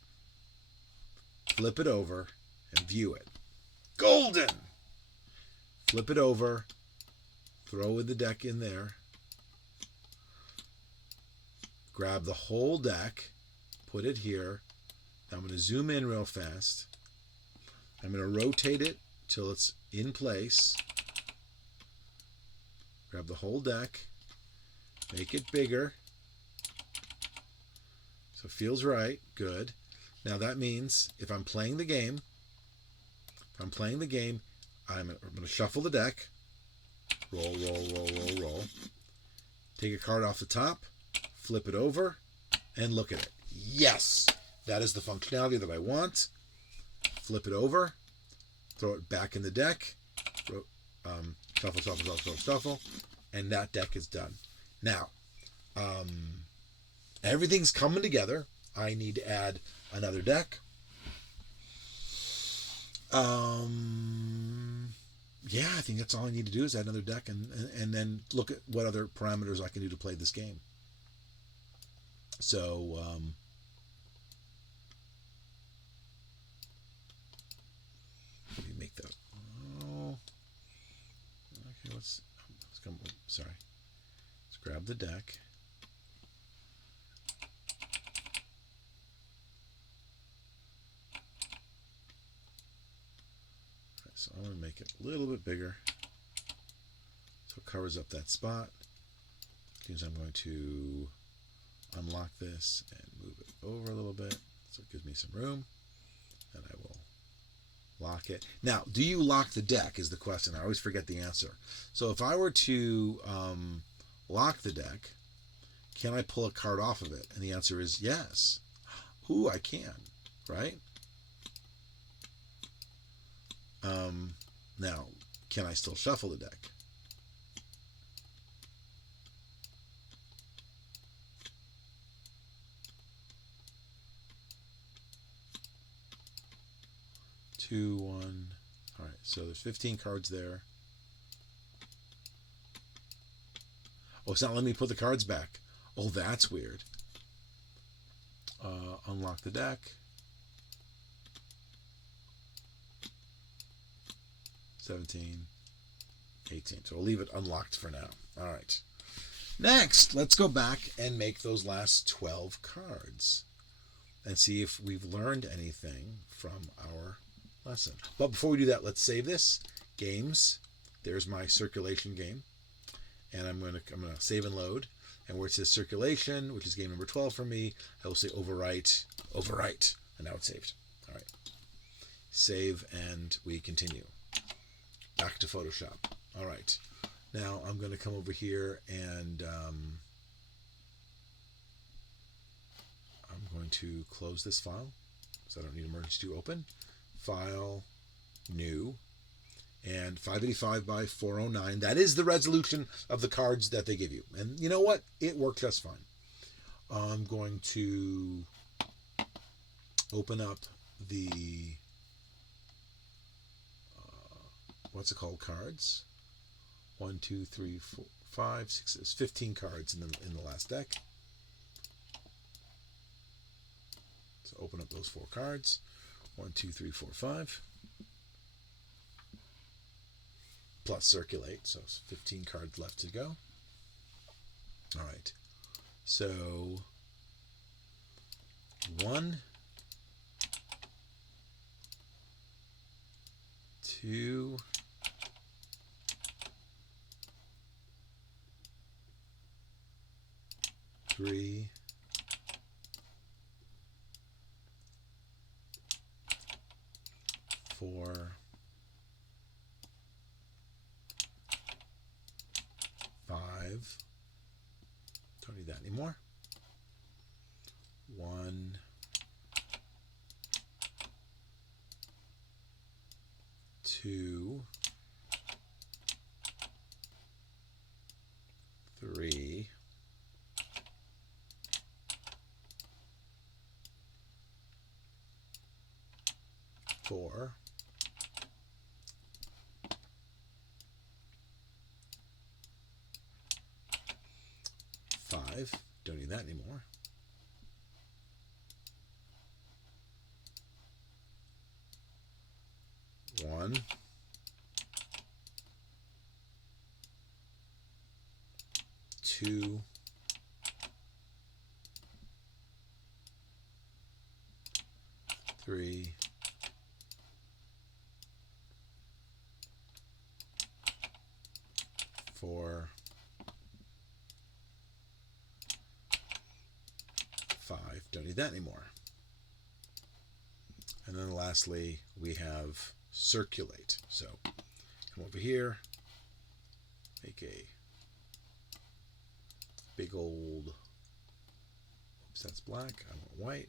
flip it over, and view it. Golden! Flip it over, throw the deck in there, grab the whole deck, put it here. Now I'm going to zoom in real fast. I'm going to rotate it till it's in place. Grab the whole deck, make it bigger. So it feels right. Good. Now that means if I'm playing the game, I'm going to shuffle the deck. Roll, roll, roll, roll, roll. Take a card off the top, flip it over, and look at it. Yes! That is the functionality that I want. Flip it over, throw it back in the deck, shuffle, shuffle, shuffle, shuffle, and that deck is done. Now, everything's coming together. I need to add another deck. Yeah, I think that's all I need to do is add another deck and then look at what other parameters I can do to play this game. So, let me make that. Oh, okay. Let's come. Sorry. Let's grab the deck. So I'm going to make it a little bit bigger so it covers up that spot. Means I'm going to unlock this and move it over a little bit so it gives me some room. And I will lock it. Now, do you lock the deck is the question. I always forget the answer. So if I were to lock the deck, can I pull a card off of it? And the answer is yes. Ooh, I can, right? Now, can I still shuffle the deck? Two, one. All right, so there's 15 cards there. Oh, it's not letting me put the cards back. Oh, that's weird. Unlock the deck. 17, 18. So we'll leave it unlocked for now. All right. Next, let's go back and make those last 12 cards and see if we've learned anything from our lesson. But before we do that, let's save this. Games. There's my circulation game. And I'm gonna save and load. And where it says circulation, which is game number 12 for me, I will say overwrite, overwrite. And now it's saved. All right. Save and we continue. Back to Photoshop. All right. Now I'm going to come over here and I'm going to close this file so I don't need emergency to open. File, new, and 585 by 409. That is the resolution of the cards that they give you. And you know what? It worked just fine. I'm going to open up the what's it called? Cards. 1, 2, 3, 4, 5, 6. There's 15 cards in the last deck. So open up those 4 cards. 1, 2, 3, 4, 5. plus circulate, so 15 cards left to go. All right, so 1, 2, 3, 4, 5. Don't need that anymore. 1, 2, 3, 4, 5. Don't need that anymore. 1, 2, 3, 4, 5. Don't need that anymore. And then lastly, we have circulate. So come over here, make a big old, oops, that's black, I want white.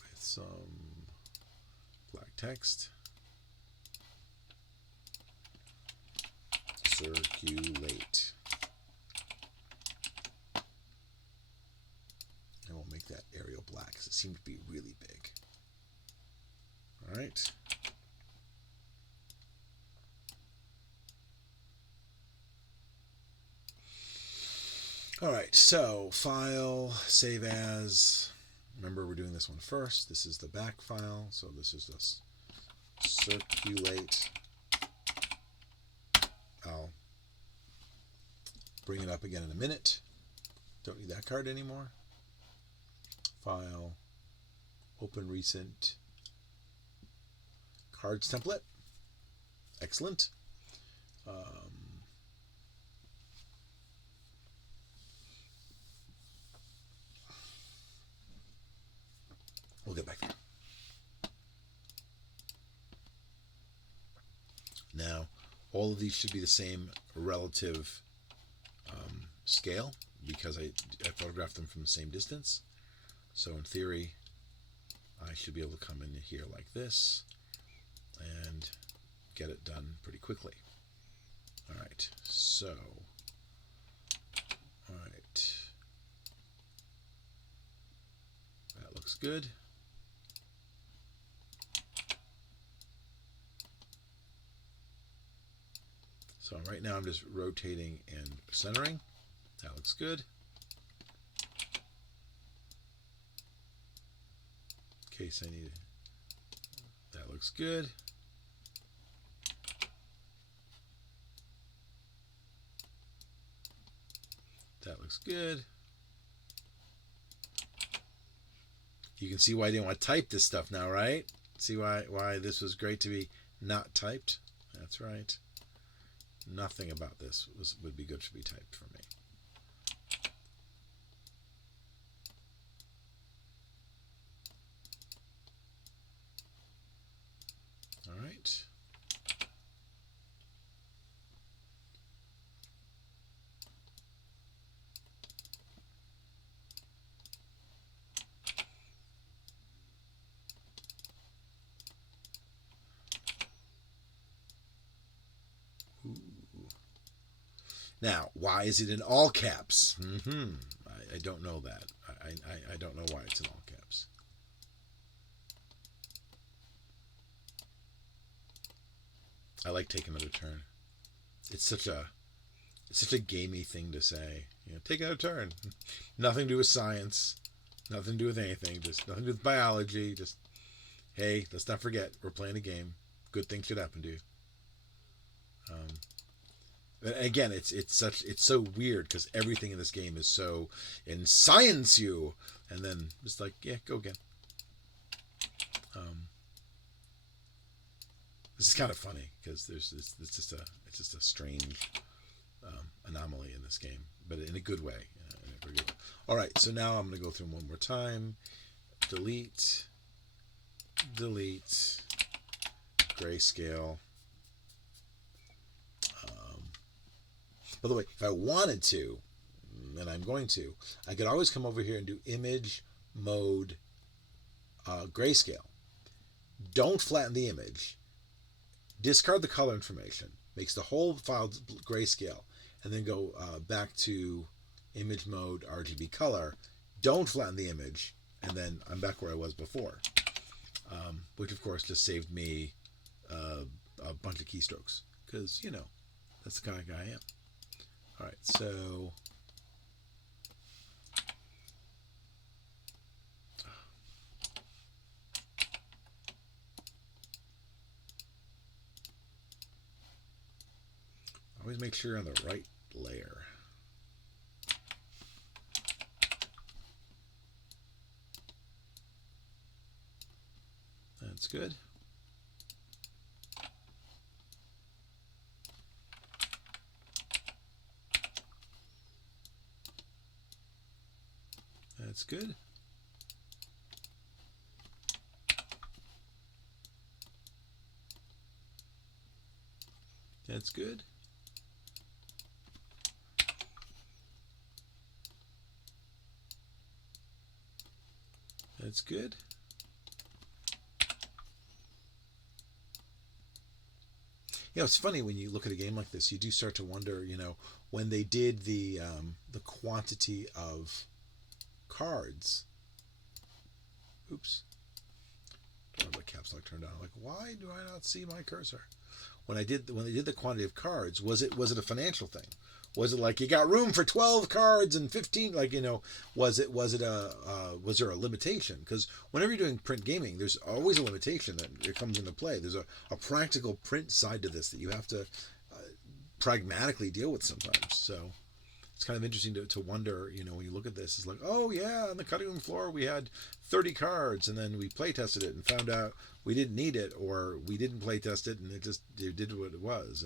With some black text. Circulate. And we'll make that Arial black because it seemed to be really big. All right. All right, so file, save as. Remember, we're doing this one first. This is the back file, so this is just circulate. I'll bring it up again in a minute. Don't need that card anymore. File, open recent cards template. Excellent. We'll get back there. Now, all of these should be the same relative scale because I photographed them from the same distance. So in theory, I should be able to come in here like this and get it done pretty quickly. All right, so, all right, that looks good. So right now I'm just rotating and centering. That looks good. In case I need it. That looks good. That looks good. You can see why I didn't want to type this stuff now, right? See why this was great to be not typed? That's right. Nothing about this would be good to be typed for me. All right. Ooh. Now, why is it in all caps? I don't know that. I don't know why it's in all caps. I like taking another turn. It's such a gamey thing to say. You know, take another turn. Nothing to do with science. Nothing to do with anything. Just nothing to do with biology. Just Hey, let's not forget, we're playing a game. Good things should happen to you. Again, it's so weird because everything in this game is so in science you, and then it's like, yeah, go again. This is kind of funny because it's just a strange anomaly in this game, but in a good way. All right, so now I'm going to go through them one more time. Delete, grayscale. By the way, if I wanted to, and I'm going to, I could always come over here and do image mode grayscale. Don't flatten the image. Discard the color information. Makes the whole file grayscale. And then go back to image mode RGB color. Don't flatten the image. And then I'm back where I was before. Which, of course, just saved me a bunch of keystrokes. Because, you know, that's the kind of guy I am. All right, so always make sure you're on the right layer. That's good. That's good. That's good. That's good. You know, it's funny when you look at a game like this, you do start to wonder, you know, when they did the quantity of cards. Oops. Don't have the caps lock turned on. I'm like, why do I not see my cursor? When they did the quantity of cards, was it a financial thing? Was it like you got room for 12 cards and 15? Like, you know, was there a limitation? Because whenever you're doing print gaming, there's always a limitation that comes into play. There's a practical print side to this that you have to pragmatically deal with sometimes. So it's kind of interesting to wonder, you know, when you look at this, it's like, oh yeah, on the cutting room floor we had 30 cards, and then we play tested it and found out we didn't need it, or we didn't play test it and it did what it was.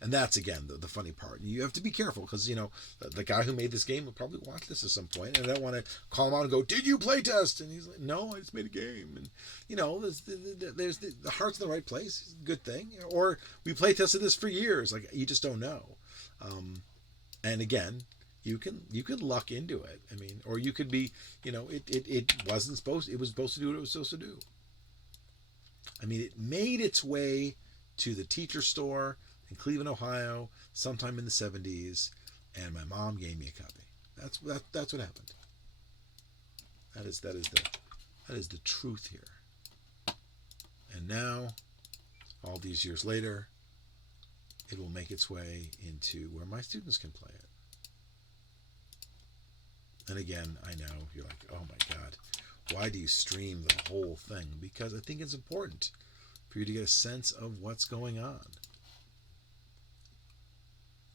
And that's, again, the funny part. You have to be careful because, you know, the guy who made this game will probably watch this at some point, and I don't want to call him out and go, did you play test? And he's like, no, I just made a game. And, you know, there's the heart's in the right place. Good thing. Or we play tested this for years. Like, you just don't know. And again, you can luck into it. I mean, or you could be, you know, it was supposed to do what it was supposed to do. I mean, it made its way to the teacher store in Cleveland, Ohio, sometime in the 70s, and my mom gave me a copy. That's what happened. That is the truth here. And now, all these years later, it will make its way into where my students can play it. And again, I know you're like, oh my God, why do you stream the whole thing? Because I think it's important for you to get a sense of what's going on.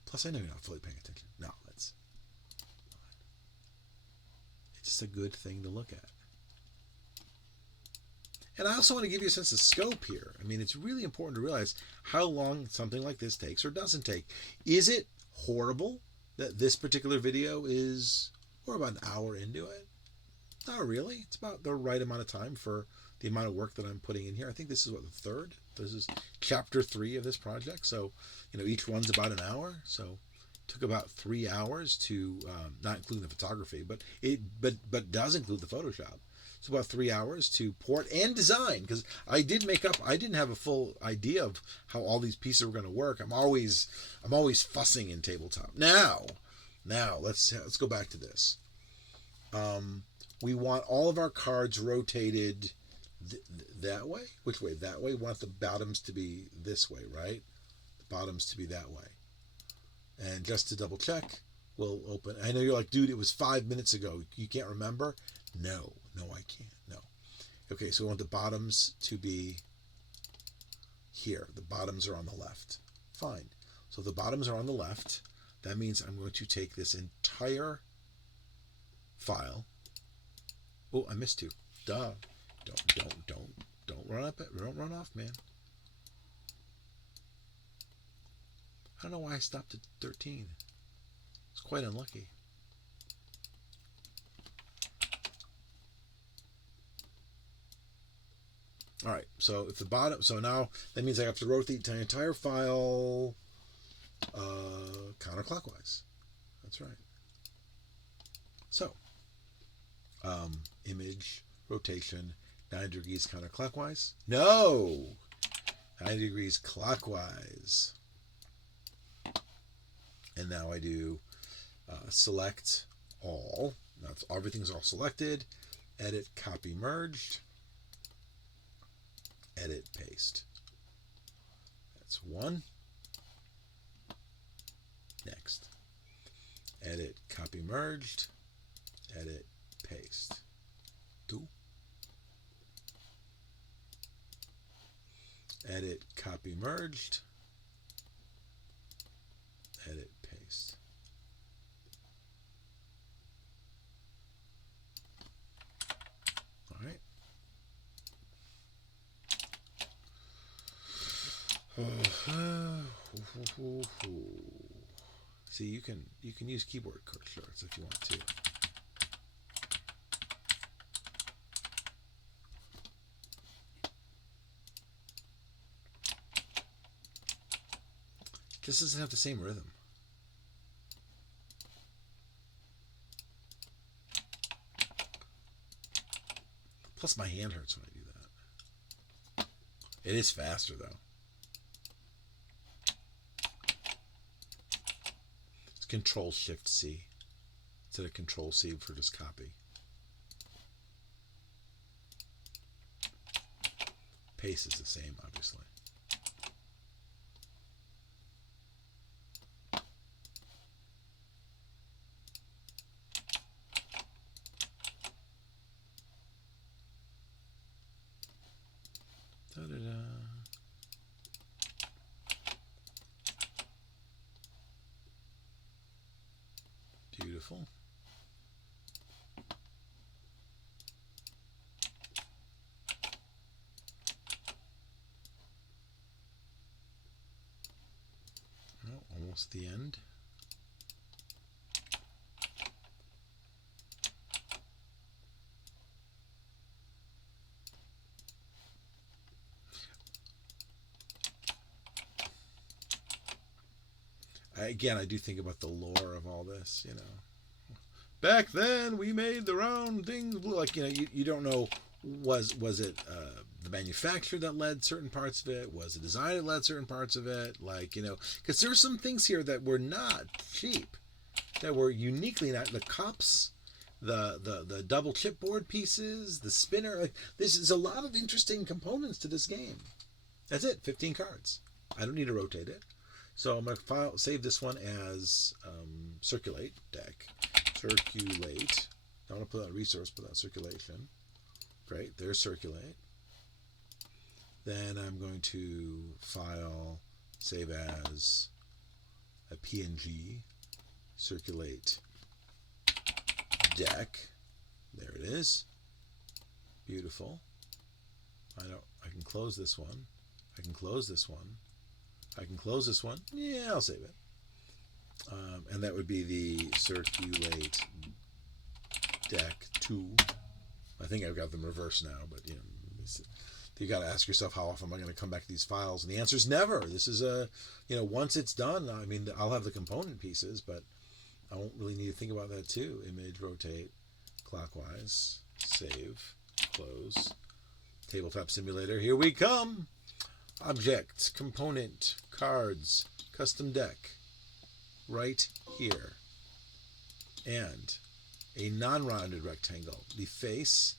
Plus, I know you're not fully paying attention. No, it's just a good thing to look at. And I also want to give you a sense of scope here. I mean, it's really important to realize how long something like this takes or doesn't take. Is it horrible that this particular video is, we're about an hour into it? Not really. It's about the right amount of time for the amount of work that I'm putting in here. I think this is the third. This is chapter 3 of this project. So, you know, each one's about an hour. So it took about 3 hours to, not including the photography, but does include the Photoshop. It's about 3 hours to port and design, because I didn't have a full idea of how all these pieces were going to work. I'm always fussing in tabletop. Now let's go back to this. We want all of our cards rotated that way. Which way? That way. We want the bottoms to be this way, right? The bottoms to be that way. And just to double check, we'll open. I know you're like, dude, it was 5 minutes ago. You can't remember? No, I can't. No. Okay, so we want the bottoms to be here. The bottoms are on the left. Fine. So the bottoms are on the left. That means I'm going to take this entire file. Oh, I missed two. Duh. Don't run up it. Don't run off, man. I don't know why I stopped at 13. It's quite unlucky. All right, so if the bottom, so now that means I have to rotate the entire file counterclockwise. That's right. So, image, rotation, 90 degrees counterclockwise. No! 90 degrees clockwise. And now I do select all. That's everything's all selected. Edit, copy, merged. Edit, paste. That's one. Next. Edit, copy, merged. Edit, paste. Two. Edit, copy, merged. Edit, paste. All right. See, you can use keyboard shortcuts if you want to. Just doesn't have the same rhythm. Plus, my hand hurts when I do that. It is faster though. It's Control Shift C instead of Control C for just copy. Paste is the same, obviously. Da-da-da. Beautiful. Well, almost the end. Again, I do think about the lore of all this, you know. Back then, we made the round things blue. Like, you know, you don't know, was it the manufacturer that led certain parts of it? Was the designer that led certain parts of it? Like, you know, because there are some things here that were not cheap, that were uniquely not. The cups, the double chipboard pieces, the spinner. Like, this is a lot of interesting components to this game. That's it, 15 cards. I don't need to rotate it. So I'm going to save this one as circulate deck. Circulate. I want to put out resource, put out circulation. Great, there's circulate. Then I'm going to file, save as a PNG, circulate deck. There it is. Beautiful. I can close this one. I can close this one. I can close this one. Yeah, I'll save it. And that would be the circulate deck 2. I think I've got them reversed now, but you know, you got to ask yourself, how often am I going to come back to these files? And the answer is never. This is you know, once it's done, I mean, I'll have the component pieces, but I won't really need to think about that too. Image, rotate, clockwise, save, close. Tabletop Simulator, here we come. Object, component, cards, custom deck, right here. And a non-rounded rectangle. The face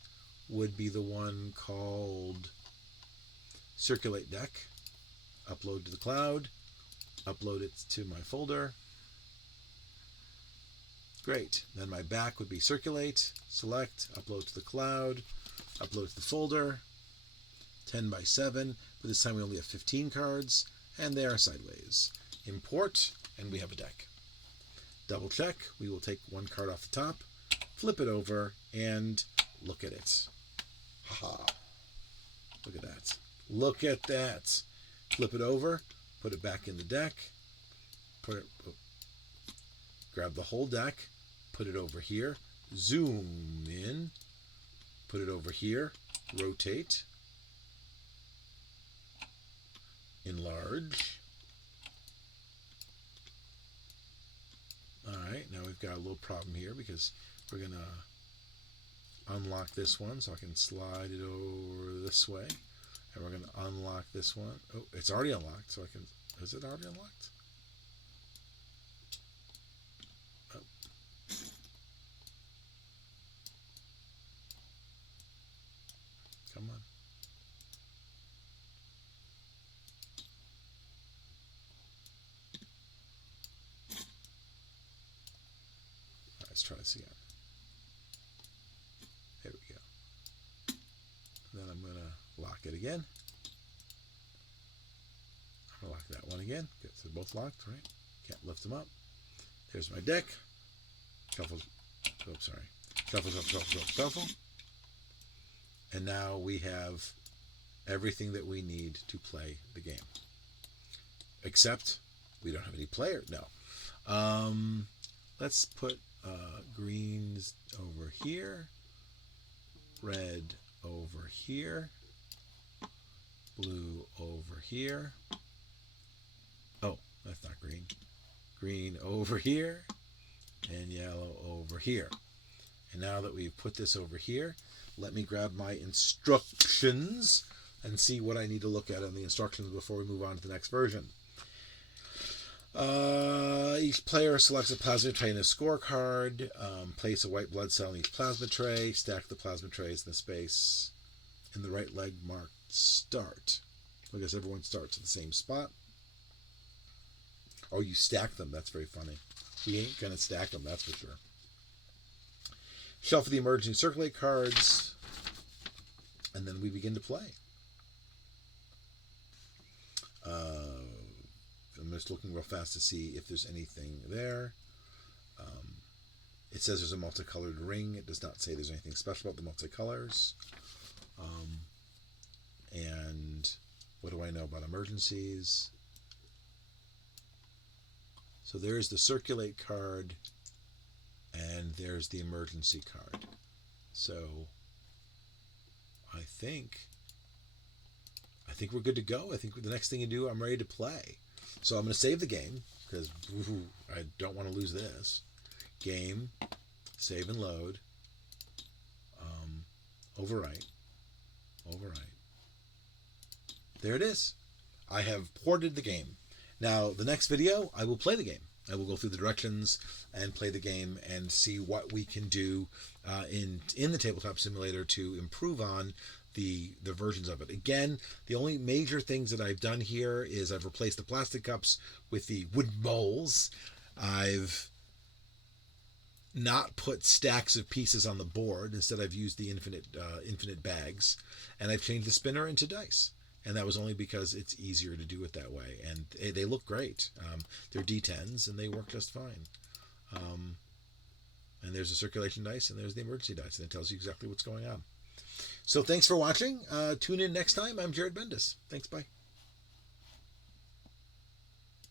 would be the one called circulate deck. Upload to the cloud. Upload it to my folder. Great. Then my back would be circulate, select, upload to the cloud. Upload to the folder. 10 by 7, but this time we only have 15 cards, and they are sideways. Import, and we have a deck. Double check, we will take one card off the top, flip it over, and look at it. Ha! Look at that. Look at that. Flip it over, put it back in the deck, grab the whole deck, put it over here, zoom in, put it over here, rotate, enlarge. Alright, now we've got a little problem here because we're going to unlock this one, so I can slide it over this way. And we're going to unlock this one. Oh, it's already unlocked, so I can... Is it already unlocked? Oh. Come on. Let's try this again. There we go. And then I'm going to lock it again. I'm going to lock that one again. Good, so they're both locked, right? Can't lift them up. There's my deck. Shuffle. Oh, sorry. Shuffle, shuffle, shuffle, shuffle. And now we have everything that we need to play the game. Except we don't have any player. No. Let's put greens over here, red over here, blue over here. Oh, that's not green. Green over here, and yellow over here. And now that we've put this over here, let me grab my instructions and see what I need to look at in the instructions before we move on to the next version. Each player selects a plasma tray in a scorecard, place a white blood cell in each plasma tray, stack the plasma trays in the space in the right leg marked start. I guess everyone starts at the same spot. Oh, you stack them. That's very funny. We ain't going to stack them, that's for sure. Shuffle the emerging circulate cards, and then we begin to play. I'm just looking real fast to see if there's anything there. It says there's a multicolored ring. It does not say there's anything special about the multicolors. And what do I know about emergencies? So there's the circulate card, and there's the emergency card. So I think we're good to go. I think the next thing you do, I'm ready to play. So I'm going to save the game because I don't want to lose this. Game, save and load, overwrite. There it is. I have ported the game. Now, the next video, I will play the game. I will go through the directions and play the game and see what we can do in the Tabletop Simulator to improve on the versions of it. Again, the only major things that I've done here is I've replaced the plastic cups with the wood bowls. I've not put stacks of pieces on the board. Instead, I've used the infinite bags, and I've changed the spinner into dice. And that was only because it's easier to do it that way. And they look great. They're D10s, and they work just fine. And there's a circulation dice, and there's the emergency dice, and it tells you exactly what's going on. So thanks for watching. Tune in next time. I'm Jared Bendis. Thanks, bye.